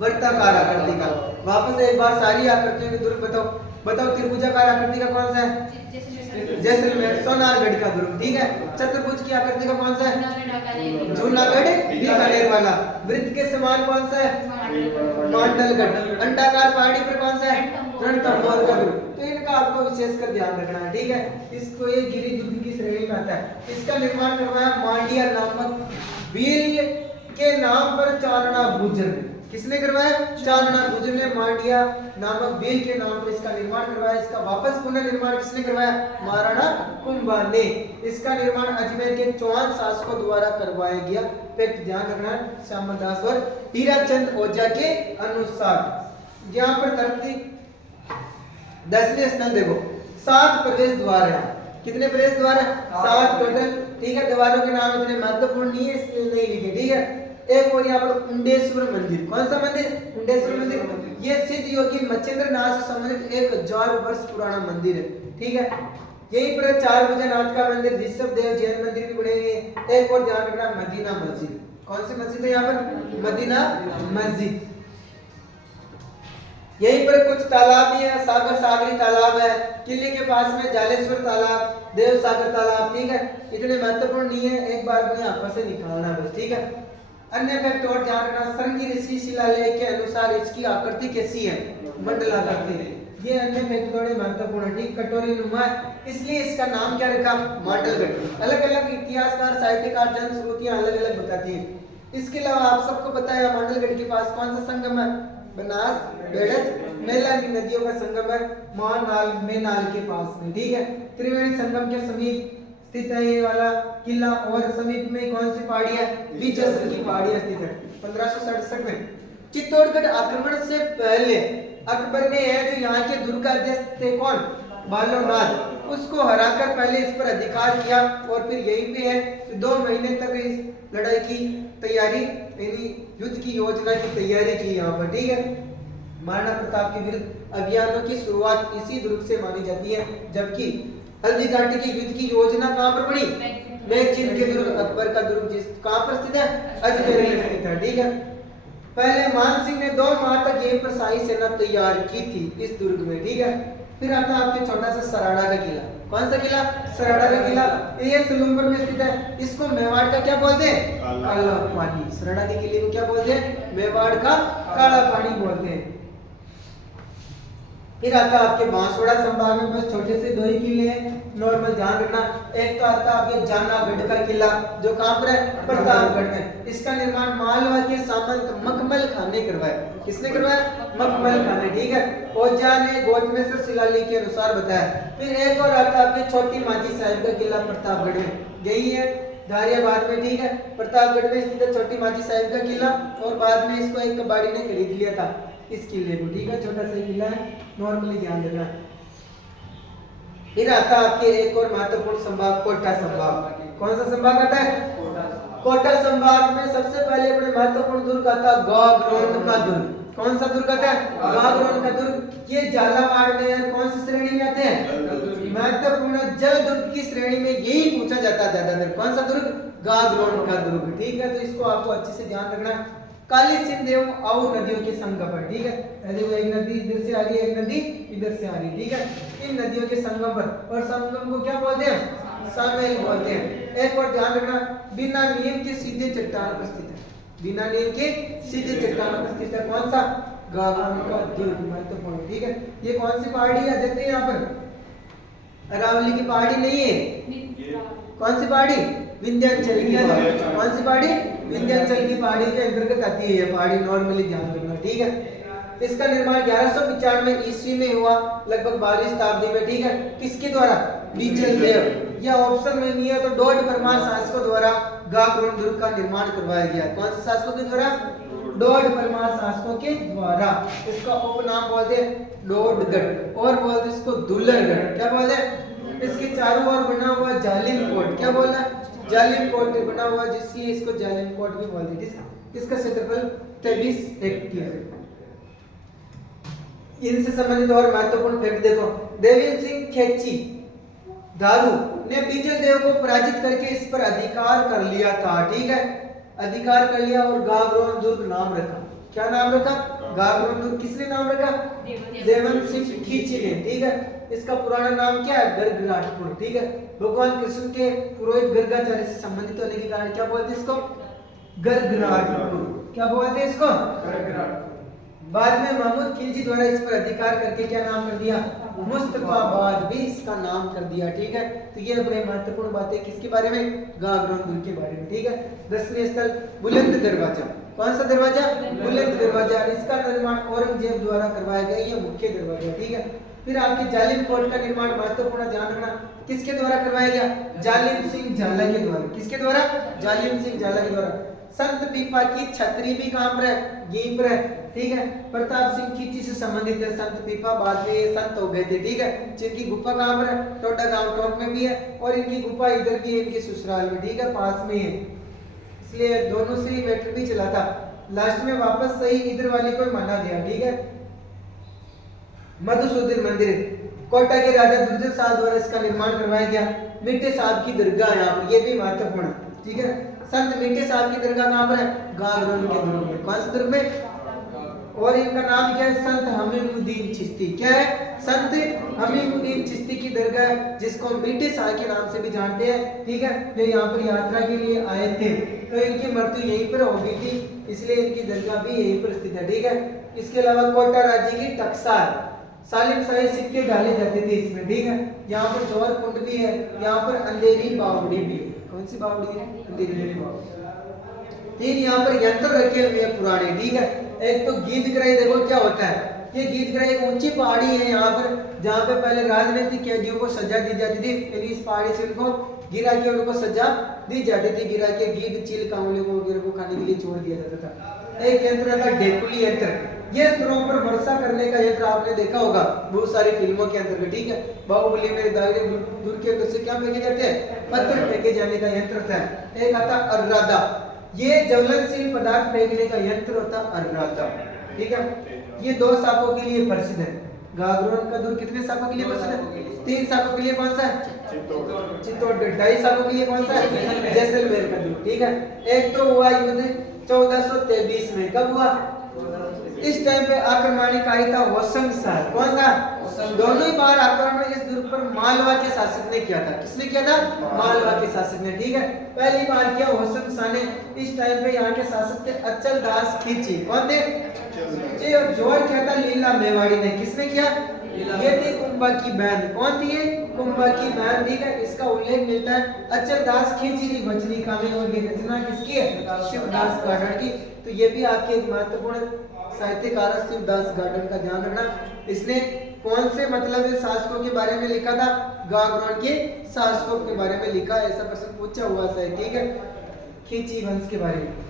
वर्ताकार आकृति का। वापस एक बार सारी आकृतियों के दुर्ग बताओ। बताओ त्रिभुजाकार आकृति का कौन सा है? जैसलमेर। सोनारगढ़ का दुर्ग, ठीक है। चतुर्भुज की आकृति का कौन सा है? जूनागढ़ बीकानेर वाला। वृत्त के समान कौन सा है? मांडलगढ़। अंडाकार पहाड़ी पर कौन सा है? रणथंभौर का दुर्ग। तो इनका आपको विशेषकर ध्यान रखना है, ठीक है। इसको ये गिरी दुर्ग की श्रेणी में आता है। इसका निर्माण करवाया मांडिया नामक भील के नाम पर चारणा बुजुर्ग। किसने करवाया? चाणनाथ भुजन ने मांडिया नामक बेल के नाम पर इसका निर्माण करवाया। इसका वापस पुनर्निर्माण किसने करवाया? महाराणा कुंभा ने। इसका निर्माण अजमेर के चौहान शासकों द्वारा करवाया गया। फैक्ट ध्यान रखना है, श्यामदास और हीराचंद ओझा के अनुसार। यहाँ पर धरती 10वें स्थल देखो 7 प्रवेश द्वार है। कितने प्रवेश द्वार है? 7 टोटल, ठीक है। द्वारों के नाम इतने महत्वपूर्ण नहीं है इसलिए नहीं लिखे, ठीक है। एक और यहाँ पर उंडेश्वर मंदिर। कौन सा मंदिर? उंडेश्वर मंदिर। ये सिद्ध योगी मच्छिंद्र नाथ से संबंधित 1000 वर्ष पुराना मंदिर है, ठीक है। यहीं पर 4 बजे नाथ का मंदिर, ऋषभ देव जैन मंदिर भी बने हुए हैं। एक और ध्यान रखना, मदीना मस्जिद। कौन सी मस्जिद है यहाँ पर? मदीना मस्जिद। यहीं पर कुछ तालाब भी है, सागरी तालाब है, किले के पास में जालेश्वर तालाब, देव सागर तालाब, ठीक है। इतने महत्वपूर्ण नहीं है, एक बार अपने आंखों से निकालना बस, ठीक है। अन्य फैक्ट और ध्यान रखना, सरंगी ऋषि शिलालेख के अनुसार इसकी आकृति कैसी है? मंडलाकृति। ये अन्य फैक्ट थोड़े महत्वपूर्ण है, ठीक। कटोरी नुमा है, इसलिए इसका नाम क्या रखा? मांडलगढ़। अलग अलग इतिहासकार साहित्यकार जनश्रुतियां अलग अलग बताती हैं। इसके अलावा आप सबको पता है मांडलगढ़ के पास कौन सा संगम है? बनास, बेड़त, मेला की नदियों का संगम है महानाल में नाल के पास में, ठीक है। त्रिवेणी संगम के समीप स्थित है ये वाला किला। और समीप में कौन सी पहाड़ी है? बीजासर की पहाड़ी स्थित है। 1567 में चित्तौड़गढ़ आक्रमण से पहले अकबर ने जो यहाँ के दुर्गाध्यक्ष थे कौन? बालोनाथ, उसको हराकर पहले इस पर अधिकार किया और फिर यहीं पे है 2 महीने तक इस लड़ाई की तैयारी, यानी युद्ध की योजना की तैयारी की यहाँ पर, ठीक है। महाराणा प्रताप के विरुद्ध अभियानों की शुरुआत इसी दुर्ग से मानी जाती है, जबकि हल्दी घाटी के युद्ध की योजना कहाँ पर बनी? मैगजीन के विरुद्ध अकबर का दुर्ग जिस कहाँ पर स्थित है? अजमेर में स्थित है, ठीक है। पहले मान सिंह ने 2 माह तक यहीं पर शाही सेना तैयार की थी इस दुर्ग में, ठीक है। फिर आता है आपके छोटा सा सराड़ा का किला। कौन सा किला? सराड़ा का किला। ये सुलुम्बर में स्थित है। इसको मेवाड़ का क्या बोलते हैं? काला पानी। सराड़ा के किले को क्या बोलते हैं? मेवाड़ का काला पानी बोलते हैं। फिर आता आपके बांसवाड़ा संभाग में बस छोटे से 2 ही किले हैं, नॉर्मल ध्यान रखना। एक तो आता आपके जानागढ़ का किला जो कहां पर है? प्रतापगढ़ में। इसका निर्माण मालवा के सामंत मखमल खान ने करवाया। किसने करवाया? मखमल खान ने, ठीक है। ओझा ने गोतमेश्वर शिलालेख के अनुसार बताया। फिर एक और आता आपके छोटी माझी साहिब का किला प्रतापगढ़ में, यही है दारियाबाद में, ठीक है। प्रतापगढ़ में स्थित छोटी माझी साहिब का किला और बाद में इसको एक कबाड़ी ने खरीद लिया था इस किले को, ठीक है। छोटा सा किला है, नॉर्मली ध्यान रखना। फिर आता आपके एक और महत्वपूर्ण संभाग कोटा संभाग। कौन सा संभाग आता है? कोटा संभाग में सबसे पहले अपने महत्वपूर्ण दुर्ग आता है गागरोन का दुर्ग। कौन सा दुर्ग आता है? गागरोन का दुर्ग। ये झालावाड़ में कौन सी श्रेणी में आते हैं? महत्वपूर्ण जल दुर्ग की श्रेणी में यही पूछा जाता है ज्यादातर। कौन सा दुर्ग? गागरोन का दुर्ग, ठीक है। तो इसको आपको अच्छे से ध्यान रखना है। काली सिंध एवं और नदियों के संगम पर, ठीक है। देखो एक नदी इधर से आ रही है, एक नदी इधर से आ रही है, ठीक है। इन नदियों के संगम पर, और संगम को क्या बोलते हैं? सामेल बोलते हैं। एक और ध्यान रखना, बिना नीम के सीधे चट्टान पर स्थित है। बिना नीम के सीधे चट्टान पर स्थित है। कौन सा? गागरोन का दुर्ग, महत्वपूर्ण, ठीक है। ये कौन सी पहाड़ी आ जाती है यहाँ पर? अरावली की पहाड़ी नहीं है। कौन सी पहाड़ी? विंध्याचल की पहाड़ी। कौन सी पहाड़ी? विंध्याचल की पहाड़ी के अंतर्गत आती है ये पहाड़ी, नॉर्मली ध्यान रखना, ठीक है। इसका निर्माण 1195 ईस्वी में हुआ, लगभग 12वीं शताब्दी में, ठीक है। किसके द्वारा? बीचल देव। यह ऑप्शन में नहीं है तो डोड परमार शासकों द्वारा गागरोन दुर्ग का निर्माण करवाया गया। कौन से शासकों के द्वारा? डोड परमार शासकों के द्वारा। इसका उपनाम बोलते हैं डोडगढ़ और बोलते इसको दुल्लरगढ़। क्या बोलते हैं? इसके चारों ओर बना हुआ जालिम कोट, क्या बोलना? जालिम कोट बना हुआ, जिसलिए इसको जालिम कोट भी बोलते हैं। इसका क्षेत्रफल 23 हेक्टेयर। इनसे संबंधित और महत्वपूर्ण फैक्ट देखो, देवेंद्र सिंह खेची दारू ने बीजल देव को पराजित करके इस पर अधिकार कर लिया था, ठीक है। अधिकार कर लिया और गागरोन दुर्ग नाम रखा। क्या नाम रखा? गागरोन दुर्ग। किसने नाम रखा? देवेंद्र सिंह खींची ने, ठीक है। इसका पुराना नाम क्या है? गर्गराजपुर, ठीक है। भगवान कृष्ण के पुरोहित गर्गाचार्य से संबंधित होने के कारण क्या बोलते हैं इसको? गर्गराजपुर। क्या बोलते हैं इसको? गर्गराजपुर। बाद में महमूद खिलजी द्वारा इस पर अधिकार करके क्या नाम कर दिया? मुस्तफाबाद भी इसका नाम कर दिया, ठीक है। तो ये बड़े महत्वपूर्ण बातें किसके बारे में? गागरोन दुर्ग के बारे में, ठीक है। 10वें स्थल बुलंद दरवाजा। कौन सा दरवाजा? बुलंद दरवाजा। इसका निर्माण औरंगजेब द्वारा करवाया गया, ये मुख्य दरवाजा, ठीक है। फिर आपके जालिम कोट का निर्माण महत्वपूर्ण ध्यान रखना, किसके द्वारा करवाया गया? जालिम सिंह झाला के द्वारा। किसके द्वारा? जालिम सिंह झाला के द्वारा। संत पीपा की छतरी भी कहां पर है? यहीं पर है, ठीक है। प्रताप सिंह खींची से संबंधित है संत पीपा, बाद में ये संत हो गए थे, ठीक है। जिनकी गुफा कहां पर है? टोटा गांव टोक में भी है, और इनकी गुफा इधर भी है, इनके ससुराल में, ठीक है, पास में है। इसलिए दोनों से ही मैटर भी चला था। लास्ट में वापस सही इधर वाली को माना गया, ठीक है। मधुसूदन मंदिर कोटा के राजा दुर्जन शाह द्वारा इसका निर्माण करवाया गया। मिट्टे साहब की दरगाह यहाँ पर, ये भी महत्वपूर्ण है, ठीक है। संत मिट्टे साहब की दरगाह कहाँ पर है? गागरोन के दुर्ग में। कौन से दुर्ग में? और इनका नाम क्या है? संत हमीमुद्दीन चिश्ती। क्या है? संत हमीमुद्दीन चिश्ती की दरगाह, जिसको मिट्टे साहब के नाम से भी जानते हैं, ठीक है। जो यहाँ पर यात्रा के लिए आए थे, तो इनकी मृत्यु यहीं पर हो गई थी, इसलिए इनकी दरगाह भी यहीं पर स्थित है, ठीक है। इसके अलावा कोटा राज्य की टकसाल सालिम शाही सिक्के डाले जाते थे इसमें, ठीक है। यहाँ पर जौहर कुंड भी है, यहाँ पर अंधेरी बावड़ी भी है। कौन सी बावड़ी है? अंधेरी बावड़ी। तीन यहाँ पर यंत्र रखे हुए हैं पुराने, ठीक है। एक तो गीत ग्राही, देखो क्या होता है, ये गीत ग्राही एक ऊंची पहाड़ी है यहाँ पर, जहाँ पे पहले राजनीतिक कैदियों को सजा दी जाती थी, यानी इस पहाड़ी से उनको गिरा के उनको सजा दी जाती थी, गिरा के गीत चील कांवले को वगैरह को खाने के लिए छोड़ दिया जाता था। एक यंत्र था ढेकुली यंत्र, ये स्तरों पर वर्षा करने का यंत्र आपने देखा होगा बहुत सारी फिल्मों के अंदर, ठीक है। बाहुबली में दायरे दूर के अंदर से क्या फेंके जाते हैं? पत्थर फेंके जाने का यंत्र था। एक आता अर्रादा, ये ज्वलनशील पदार्थ फेंकने का यंत्र होता अर्रादा, ठीक है। ये दो सांपों के लिए प्रसिद्ध है। गागरोन का दुर्ग कितने सांपों के लिए प्रसिद्ध है? 3 सांपों के लिए कौन सा है? चित्तौड़गढ़। 2.5 सांपों के लिए कौन सा है? जैसलमेर का दुर्ग, ठीक है। एक तो हुआ युद्ध 1423 में, कब हुआ? इस टाइम पे आक्रमणकारी था होशंग शाह। कौन था? दोनों ही बार आक्रमण इस दुर्ग पर मालवा के शासक ने किया था। किसने किया था? मालवा के शासक ने, ठीक है। पहली बार किया होशंग शाह ने। इस टाइम पे यहाँ के शासक थे अचल दास खींची। कौन थे? ये और जोर किया था लीला मेवाड़ी ने। किसने किया? ये थी कुंभा की बहन। कौन थी ये? कुंभा की बहन, ठीक है। इसका उल्लेख मिलता है अचल दास खींची की बचनी का में, और ये रचना किसकी है? शिवदास गार्डन की। तो ये भी आपके एक महत्वपूर्ण साहित्यकार शिवदास गार्डन का ध्यान रखना। इसने कौन से मतलब शासकों के बारे में लिखा था? गागरोन के शासकों के बारे में लिखा, ऐसा प्रश्न पूछा हुआ है, ठीक है, खींची वंश के बारे में।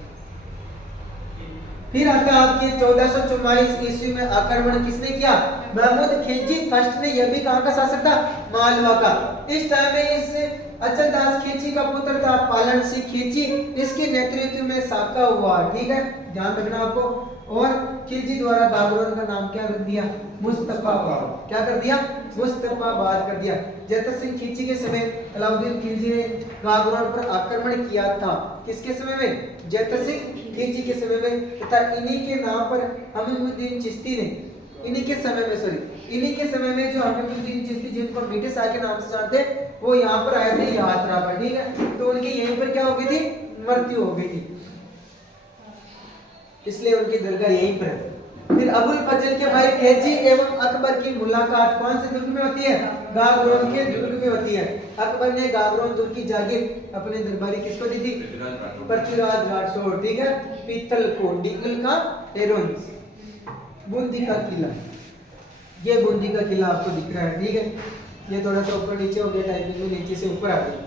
फिर आता है आपके 1444 ईस्वी में आक्रमण किसने किया? महमूद खिलजी फर्स्ट ने। यह भी कहां का शासक था? मालवा का। इस टाइम में इस अचल दास खिलजी का पुत्र था पालन सिंह खिलजी, इसके नेतृत्व में साका हुआ, ठीक है, ध्यान रखना आपको। और खिलजी द्वारा गागरोन का नाम क्या रख दिया? मुस्तफाबाद। क्या कर दिया? मुस्तफाबाद कर दिया। जैतर सिंह खिलजी के समय अलाउद्दीन खिलजी ने गागरोन पर आक्रमण किया था। किसके समय में? जैतर सिंह खिलजी के समय में। तथा इन्हीं के नाम पर हमीमुद्दीन चिश्ती ने, इन्हीं के समय में जो हमीमुद्दीन चिश्ती, जिनको मिट्टे शाह के नाम से जानते हैं, वो यहाँ पर आए थे यात्रा पर, ठीक है। तो उनकी यहीं पर क्या हो गई थी? मृत्यु हो गई थी, इसलिए उनकी दरगाह यहीं पर है। फिर अबुल फजल के भाई खिलजी एवं अकबर की मुलाकात कौन से दुर्ग में होती है? गागरोन के दुर्ग में होती है। अकबर ने गागरोन दुर्ग की जागीर अपने दरबारी किसको दी थी? पृथ्वीराज राठौर, ठीक है। पीतल को डिगल का एरोन। बूंदी का किला, ये बूंदी का किला आपको दिख रहा है, ठीक है। ये थोड़ा सा ऊपर नीचे हो गया, टाइपिंग में नीचे से ऊपर आ गया।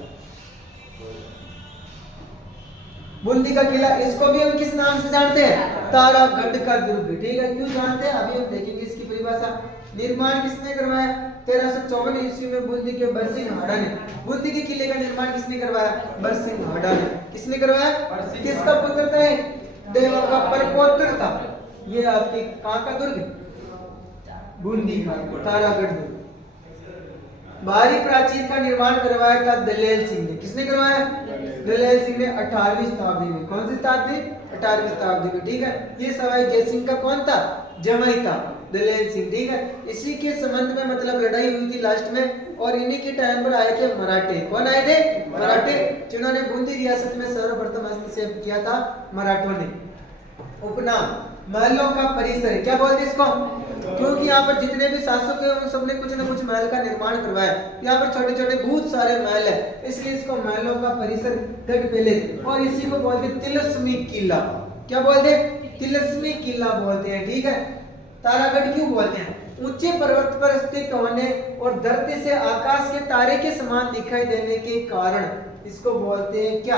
बूंदी का किला, इसको भी हम किस नाम से जानते हैं? तारागढ़ का दुर्ग, ठीक है। क्यों जानते हैं? अभी हम देखेंगे इसकी परिभाषा। निर्माण किसने करवाया? 1354 ईस्वी में बूंदी के बरसिंह हाड़ा ने। बूंदी के किले का निर्माण किसने करवाया? बरसिंह हाड़ा ने। किसने करवाया? किसका पुत्र था? देवा का परपौत्र था। ये आपके कहाँ का दुर्ग? बूंदी का तारागढ़ दुर्ग। बाहरी प्राचीर का निर्माण करवाया था दलेल सिंह ने। किसने करवाया? दलेल सिंह ने 18वीं शताब्दी में। कौन सी शताब्दी? 18वीं शताब्दी में, ठीक है। ये सवाई जयसिंह का कौन था? जमाई था दलेल सिंह, ठीक है। इसी के संबंध में मतलब लड़ाई हुई थी लास्ट में, और इन्हीं के टाइम पर आए थे मराठे। कौन आए थे? मराठे, जिन्होंने बूंदी रियासत में सर्वप्रथम हस्तक्षेप किया था मराठों ने। उपनाम महलों का परिसर, क्या बोलते इसको? क्योंकि यहाँ पर जितने भी शासक हैं उन सबने कुछ न कुछ महल का निर्माण करवाया। यहाँ पर छोटे छोटे बहुत सारे महल है, इसलिए इसको महलों का परिसर गढ़ पैलेस, और इसी को बोलते तिलस्मी किला। क्या बोलते हैं? तिलस्मी किला बोलते हैं, ठीक है। तारागढ़ क्यों बोलते हैं? ऊंचे पर्वत पर स्थित होने और धरती से आकाश के तारे के समान दिखाई देने के कारण इसको बोलते हैं क्या?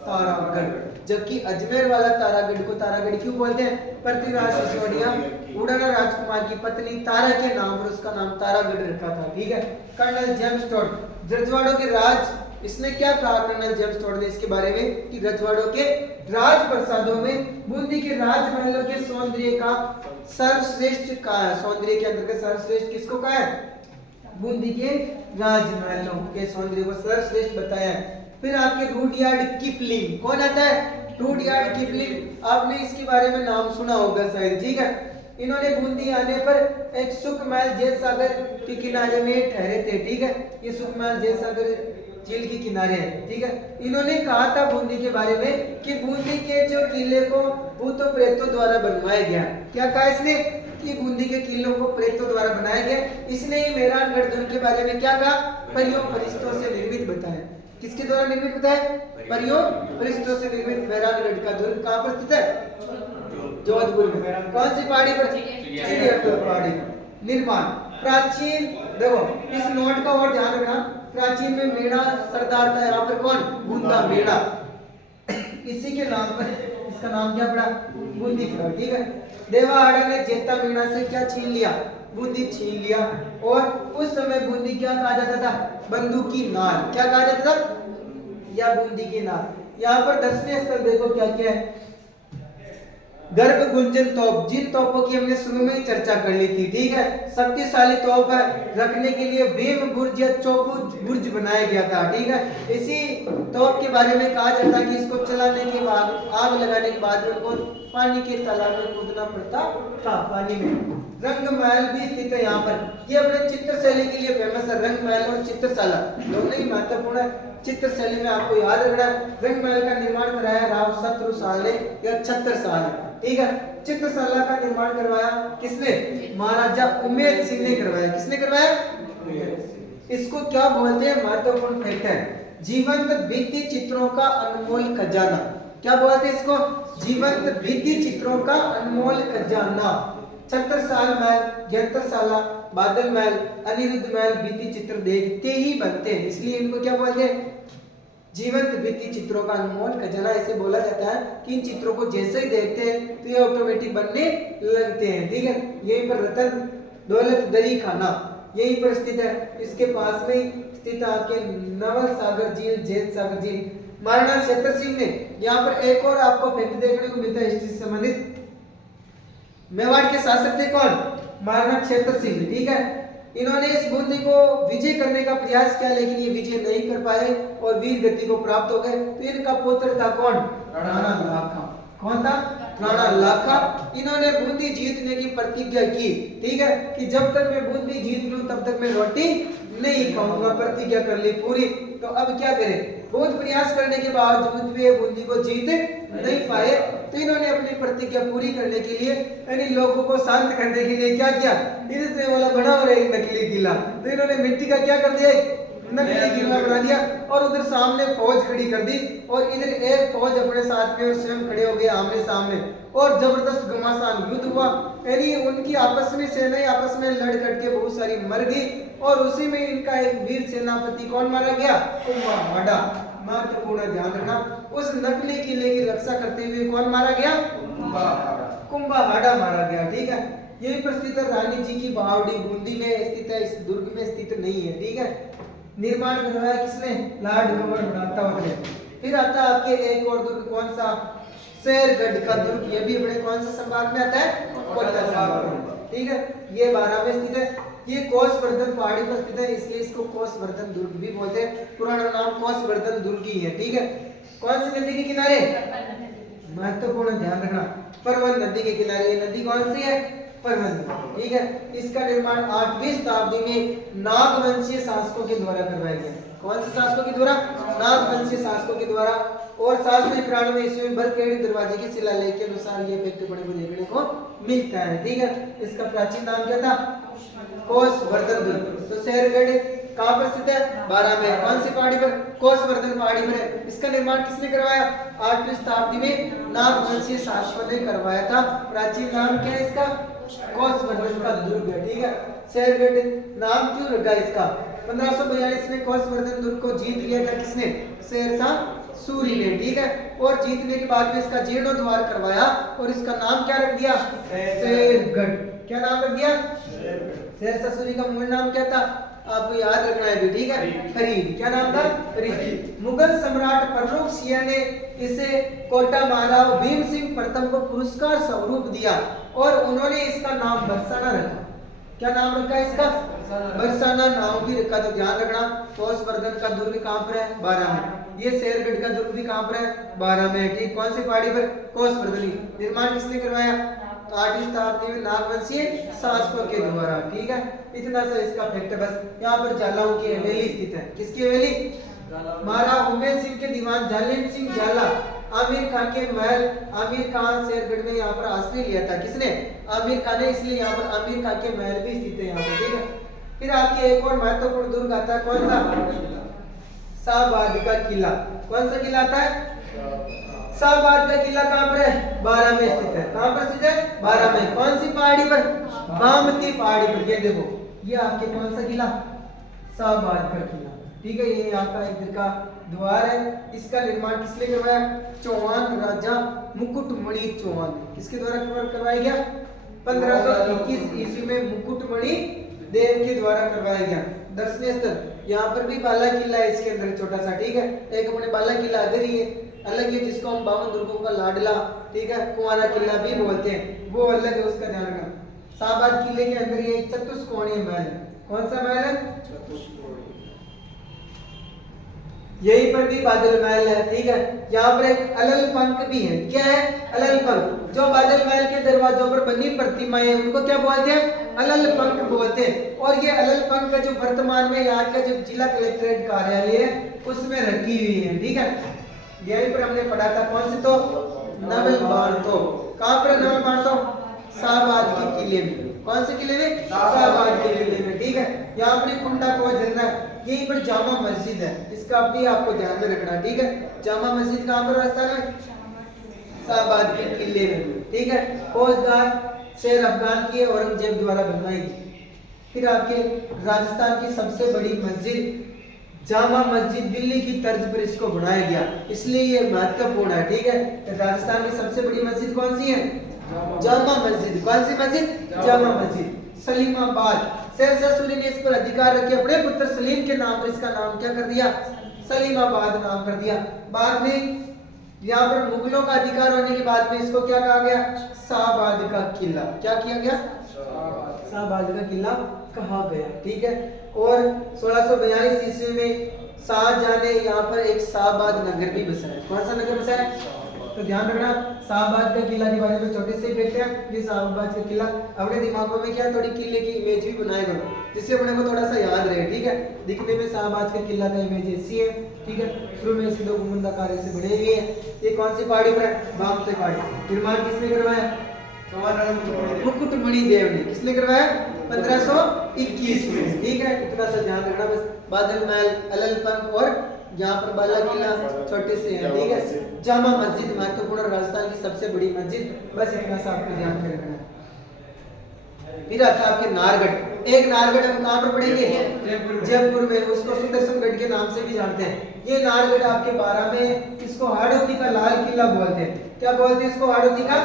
तारागढ़। जबकि अजमेर वाला तारागढ़ को तारागढ़ क्यों बोलते हैं? पृथ्वीराज सिसोदिया उड़ाना राजकुमार की पत्नी तारा के नाम पर उसका नाम तारागढ़ रखा था, ठीक है। कर्नल जेम्स टोड रजवाड़ों के राज, इसने क्या कहा कर्नल जेम्स टोड ने इसके बारे में कि रजवाड़ों के राज प्रसादों में बूंदी के राजमहलों के सौंदर्य का सर्वश्रेष्ठ कहा है। सौंदर्य के अंतर्गत सर्वश्रेष्ठ किसको कहा है? बूंदी के राजमहलों के सौंदर्य को सर्वश्रेष्ठ बताया है। फिर आपके रुडयार्ड किपलिंग, कौन आता है? रुडयार्ड किपलिंग, आपने इसके बारे में नाम सुना होगा शायद, ठीक है। इन्होंने बूंदी आने पर एक सुखमहल जेल सागर के किनारे में ठहरे थे, ठीक है। ये सुखमहल जेल सागर झील के किनारे है, ठीक है। इन्होंने कहा था बूंदी के बारे में कि बूंदी के जो किले को भूतों प्रेतों द्वारा बनवाया गया। क्या कहा इसने? कि बूंदी के किलों को प्रेतों द्वारा बनाया गया। इसने ही मेहरानगढ़ दुर्ग के बारे में क्या कहा? परियों फरिश्तों से निर्मित बताया। किसके द्वारा निर्मित बताया? परियों फरिश्तों से निर्मित मेहरानगढ़ का दुर्ग कहाँ पर स्थित है? जोधपुर में। कौन सी पहाड़ी पर? चिड़ियाघर पहाड़ी। निर्माण प्राचीन, देखो इस नोट का और ध्यान रखना, प्राचीन में मेड़ा सरदार था। यहाँ पर कौन? बूंदा मेड़ा। इसी के नाम पर इसका नाम क्या पड़ा? बूंदी पड़ा, ठीक है। देवाहाड़ा ने जेता मीणा से क्या छीन लिया? बूंदी छीन लिया। और उस समय बूंदी क्या कहा जाता था? बंदूकी नार। क्या कहा जाता था? या बूंदी की नार। यहाँ पर दर्शनीय स्थल देखो क्या क्या है। गर्भ गुंजन तोप, जिन तोपों की हमने शुरू में ही चर्चा कर ली थी, ठीक है। शक्तिशाली तोप है, रखने के लिए भीम बुर्ज या चौबुर्ज बुर्ज बनाया गया था, ठीक है। इसी तोप के बारे में कहा जाता है कि इसको चलाने के बाद, आग लगाने के बाद उनको पानी के तालाब में कूदना पड़ता था, पानी में। रंगमहल भी स्थित है यहाँ पर। ये अपने चित्रशैली के लिए फेमस है। रंगमहल और चित्रशाला दोनों ही महत्वपूर्ण है। चित्रशैली में आपको याद रखना है, रंगमहल का निर्माण कराया राव शत्रुसाल ने या छत्रसाल, ठीक है। चित्रशाला का निर्माण करवाया किसने? महाराजा उमेद सिंह ने करवाया। किसने करवाया? इसको क्या बोलते हैं? महत्वपूर्ण फैक्ट है, जीवंत भित्ति चित्रों का अनमोल खजाना। क्या बोलते हैं इसको? जीवंत भित्ति चित्रों का अनमोल खजाना। छत्रसाल महल, यंत्रशाला, बादल महल, अनिरुद्ध महल भित्ति चित्र देखते ही बनते हैं, इसलिए इनको क्या बोलते हैं? जीवंत भित्ति चित्रों का अनमोल खजाना। ऐसे बोला जाता है कि इन चित्रों को जैसे ही देखते हैं तो ये ऑटोमेटिक बनने लगते हैं, ठीक है। यहीं पर रतन दौलत दरी खाना यहीं पर स्थित है। इसके पास में स्थित आपके नवल सागर झील, जैत सागर झील। महाराणा क्षेत्र सिंह ने यहाँ पर एक और आपको फैक्ट देखने को मिलता है हिस्ट्री से संबंधित। मेवाड़ के शासक थे कौन? महाराणा क्षेत्र सिंह, ठीक है। इन्होंने इस बूंदी को विजय करने का प्रयास किया, लेकिन ये विजय नहीं कर पाए और वीर गति को प्राप्त हो गए। तो इनका पुत्र था कौन? राणा लाखा। कौन था? राणा लाखा। इन्होंने बूंदी जीतने की प्रतिज्ञा की, ठीक है, कि जब तक मैं बूंदी जीत लूं तब तक मैं रोटी नहीं खाऊंगा। प्रतिज्ञा कर ली पूरी। तो अब क्या करें? बहुत प्रयास करने के बावजूद भी बूंदी को जीत नहीं पाए। तो इन्होंने अपनी प्रतिज्ञा पूरी करने के लिए, यानी लोगों को शांत करने के लिए क्या किया? इधर से वाला बना और एक नकली किला, तो इन्होंने मिट्टी का क्या कर दिया? नकली किला बना दिया और उधर सामने फौज खड़ी कर दी और इधर एक फौज अपने साथ में और स्वयं खड़े हो गए आमने सामने और जबरदस्त घमासान युद्ध हुआ। यानी उनकी आपस में सेनाएं आपस में लड़ करके बहुत सारी मर गई और उसी में इनका एक वीर सेनापति कौन मारा गया? कुंभाहाड़ा। महत्वपूर्ण ध्यान रखना, उस नकली किले की रक्षा करते हुए कौन मारा गया? कुंभाहाड़ा मारा गया, ठीक है। यही पर स्थित है रानी जी की बावड़ी, बूंदी में स्थित है, इस दुर्ग में स्थित नहीं है, ठीक है। निर्माण करवाया किसने? लॉर्ड गवर्नर बनाता ने। फिर आता है आपके एक और दुर्ग, कौन सा? शेरगढ़ का दुर्ग। ये भी अपने कौन सा संभाग में आता है? कोटा संभाग में, ठीक है। ये 12 में स्थित है। ये कोसवर्धन पहाड़ी पर स्थित है, इसलिए इसको कोसवर्धन दुर्ग भी बोलते हैं। पुराना नाम कोसवर्धन दुर्ग ही है, ठीक है। कौन सी नदी के किनारे? महत्वपूर्ण ध्यान रखना, परवन नदी के किनारे। ये नदी कौन सी है? परवन, ठीक है। इसका निर्माण 8वीं शताब्दी में नागवंशीय शासकों के द्वारा करवाया गया। कौन से शासकों के द्वारा? नागवंशीय शासकों के द्वारा। और 791 ईस्वी में बरखेड़ी दरवाजे के शिलालेख के अनुसार ये फैक्ट बड़े को देखने को मिलता है, ठीक है। इसका प्राचीन नाम क्या था? कोसवर्धन दुर्ग। तो शेरगढ़ कहाँ पर स्थित है? 12 में। कौन सी पहाड़ी पर? कोसवर्धन पहाड़ी पर है। इसका निर्माण किसने करवाया? 8वीं शताब्दी में नागवंशीय शासकों ने करवाया था। प्राचीन नाम क्या है इसका? कोसवर्धन का दुर्ग है, ठीक है। शेरगढ़ नाम क्यों रखा इसका? 1542 में कोसवर्धन दुर्ग को जीत लिया था किसने? शेरशाह सूरी ने, ठीक है। और जीतने के बाद में इसका जीर्णोद्धार करवाया और इसका नाम क्या रख दिया? शेरगढ़। क्या नाम रख दिया? शेरशाह सूरी का मूल नाम क्या था? आपको याद रखना है भी, ठीक है। फरीद। क्या नाम था? फरीद। मुगल सम्राट फर्रुख शिया ने इसे कोटा महाराव भीम सिंह प्रथम को पुरस्कार स्वरूप दिया और उन्होंने इसका नाम बरसाना रखा। क्या नाम रखा है इसका? बरसाना नाम भी रखा। तो ध्यान रखना, कोसवर्धन का दुर्ग कहां पर है? 12 में। ये शेरगढ़ का दुर्ग भी कहां पर है? 12 में, ठीक। कौन सी पहाड़ी पर? कोसवर्धन। निर्माण किसने करवाया? 8वीं शताब्दी में नागवंशीय शासकों के द्वारा, ठीक है। इतना सा इसका फैक्ट है बस। यहाँ पर झालाओं की हवेली स्थित है। किसकी हवेली? महाराजा उमेर सिंह के दीवान जालिम सिंह झाला आमिर खान के महल। आमिर खान शेरगढ़ में यहाँ पर आश्रय लिया था। किसने? आमिर खान ने, इसलिए यहाँ पर आमिर खान के महल भी स्थित है यहाँ पर, ठीक है। फिर आपके एक और महत्वपूर्ण दुर्ग आता है, कौन सा? शाहबाद का किला। कौन सा किला आता है? शाहबाद का किला कहाँ पर है? 12 में स्थित है। कहाँ पर स्थित है? 12 में। कौन सी पहाड़ी पर? बामती पहाड़ी पर। ये देखो, ये आपके कौन सा किला? शाहबाद का किला, ठीक है। ये आपका इधर का द्वार है। इसका निर्माण किसने करवाया? चौहान राजा मुकुटमणि चौहान। किसके द्वारा करवाया गया? 1521 ईस्वी में मुकुटमणि देव के द्वारा करवाया गया। दर्शनीय स्थल यहाँ पर भी बाला किला है इसके अंदर, छोटा सा, ठीक है। एक अपने बाला किला अदर ही है, अलग है, जिसको हम 52 दुर्गों का लाडला, ठीक है, कुंवारा किला भी बोलते हैं, वो अलग है, उसका ध्यान रखना। शाहबाद किले के अंदर ये चतुष्कोणीय महल है। कौन सा महल है? यहीं पर भी बादल महल है, ठीक है। यहाँ पर एक अलल पंख भी है। क्या है? अलल पंख। जो बादल महल के दरवाजों पर बनी प्रतिमाएं हैं उनको क्या बोलते हैं? अलल पंख बोलते हैं। और ये अलल पंख जो वर्तमान में यहाँ का जो जिला कलेक्ट्रेट कार्यालय है उसमें रखी हुई है, ठीक है। यहीं पर हमने पढ़ा था, कौन से? तो नवल बांटो। कहाँ पर नवल बांटो? शाहबाद के किले में। कौन से किले में? शाहबाद के किले में, ठीक है। यहाँ पर कुंडा को झरना है। यहीं पर जामा मस्जिद है, इसका भी आपको ध्यान में रखना, ठीक है। जामा मस्जिद कहाँ पर? राजस्थान में शाहबाद के किले में, ठीक है। फौजदार शेर अफगान की औरंगजेब द्वारा बनवाई गई। फिर आपके राजस्थान की सबसे बड़ी मस्जिद जामा मस्जिद दिल्ली की तर्ज पर इसको बनाया गया, इसलिए ये महत्वपूर्ण है, ठीक है। राजस्थान की सबसे बड़ी मस्जिद कौन सी है? जामा मस्जिद। कौन सी मस्जिद? जामा मस्जिद। सलीमाबाद। शेरशाह सूरी ने इस पर अधिकार रखे, अपने पुत्र सलीम के नाम पर इसका नाम क्या कर दिया? सलीमाबाद नाम कर दिया। बाद में यहाँ पर मुगलों का अधिकार होने के बाद में इसको क्या कहा गया? शाहबाद का किला। क्या किया गया? शाहबाद का किला कहा गया, ठीक है। और 1642 ईस्वी में शाहजहां ने यहाँ पर एक शाहबाद नगर भी बसाया। कौन सा नगर बसाया? तो ध्यान रखना, शाहबाद का किला के बारे में छोटे से फैक्ट है। ये शाहबाद का किला अपने दिमागों में क्या थोड़ी किले की इमेज भी बनाया करो, जिससे अपने को थोड़ा सा याद रहे, ठीक है। दिखने में शाहबाद का किला का इमेज ऐसी है, ठीक है। शुरू में इसे 2 गुंबदाकार से बने हुए हैं। ये कौन सी पहाड़ी पर है? बामती पहाड़ी। निर्माण किसने करवाया? मुकुटमणि देव ने। किसने करवाया? 1521 में, ठीक है। इतना सा ध्यान रखना बस। बादल महल, अलल पंख और यहाँ पर बाला किला छोटे से है, ठीक है। जामा मस्जिद महत्वपूर्ण, राजस्थान की सबसे बड़ी मस्जिद, बस इतना सा आपको ध्यान में रखना है। फिर आता है आपके नारगढ़। एक नारगढ़ हम कहाँ पर पढ़ेंगे? जयपुर में। उसको सुदर्शनगढ़ के नाम से भी जानते हैं। ये नारगढ़ आपके 12 में, इसको हाड़ौती का लाल किला बोलते हैं। क्या बोलते हैं इसको? हाड़ौती का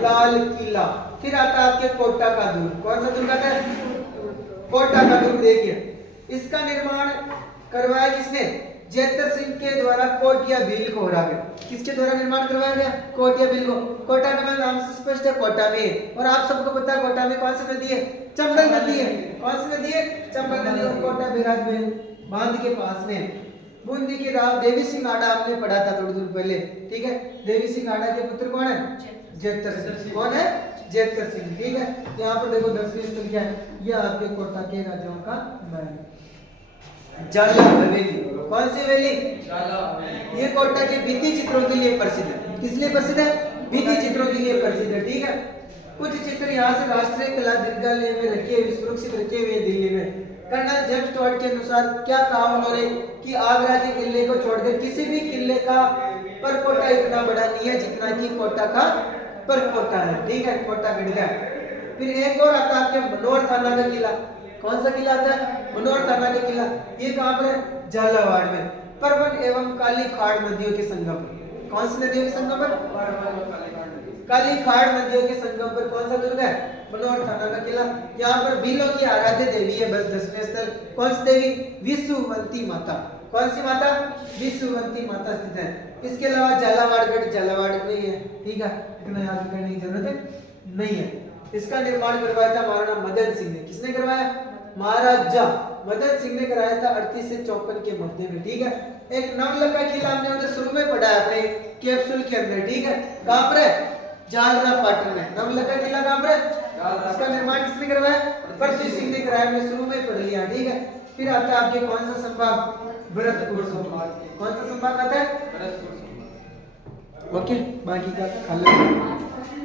लाल किला। फिर आता है आपके कोटा का दुर्ग। कौन सा दुर्ग आता है? कोटा का दुर्ग। देखिए, इसका निर्माण करवाया किसने? जैतर सिंह के द्वारा कोटिया भील को हरा कर। किसके द्वारा निर्माण करवाया गया? कोटिया भील को। कोटा का नाम से स्पष्ट है, कोटा में। और आप सबको पता है कोटा में कौन सी नदी है? चंबल नदी है। कौन सी नदी है? चंबल नदी। और कोटा बैराज में बांध के पास में बूंदी के राव देवी सिंह आड़ा आपने पढ़ा था थोड़ी दूर पहले, ठीक है। देवी सिंह आड़ा के पुत्र कौन है? जैतर सिंह। कौन है? जैतर सिंह, ठीक है। यहाँ पर देखो दर्शनीय स्थल क्या है? यह आपके कोटा के राजाओं का महल। जाला हवेली। कौन सी हवेली? ये कोटा के भित्ति चित्रों के लिए प्रसिद्ध है। किस लिए प्रसिद्ध है? भित्ति चित्रों के लिए प्रसिद्ध है, ठीक है। कुछ चित्र यहाँ से राष्ट्रीय कला दीर्घालय में रखे हुए, सुरक्षित रखे हुए दिल्ली में। कर्नल जेम्स स्टुअर्ट के अनुसार क्या कहा उन्होंने कि आगरा के किले को छोड़कर किसी भी किले का परकोटा इतना बड़ा नहीं है जितना कि कोटा का परकोटा है। ठीक है, कोटा गढ़ गया। फिर एक और आता है आपके मनोर थाना का किला। कौन सा किला आता है? मनोर थाना का किला। ये कहां पर है? झालावाड़ में, परवन एवं काली खाड़ नदियों के संगम पर। कौन सी नदियों के संगम पर? काली खाड़ नदियों के संगम पर कौन सा दुर्ग है? मनोहर थाना का किला। यहाँ पर भीलों की आराध्य देवी है बस दर्शनीय स्थल। कौन सी देवी? विष्णुवंती माता। कौन सी माता? विष्णुवंती माता स्थित है। इसके अलावा झालावाड़गढ़ झालावाड़ में ही है। ठीक है, इतना याद करने की जरूरत नहीं है। इसका निर्माण करवाया था महाराणा मदन सिंह ने। किसने करवाया? महाराजा मदन सिंह ने कराया था 38 से 54 के मध्य में। ठीक है, एक नवलखा किला हमने उधर शुरू में पढ़ा है अपने कैप्सूल के अंदर। ठीक है, कहां पर है? जालरा पाटन में। नवलखा किला कहां पर है? इसका निर्माण किसने करवाया? परसी सिंह ने कराया। हमने शुरू में पढ़ लिया। ठीक है, फिर आता है आपके कौन सा संभाग? भरतपुर संभाग। कौन सा संभाग आता है? ओके, बाकी का खा लो।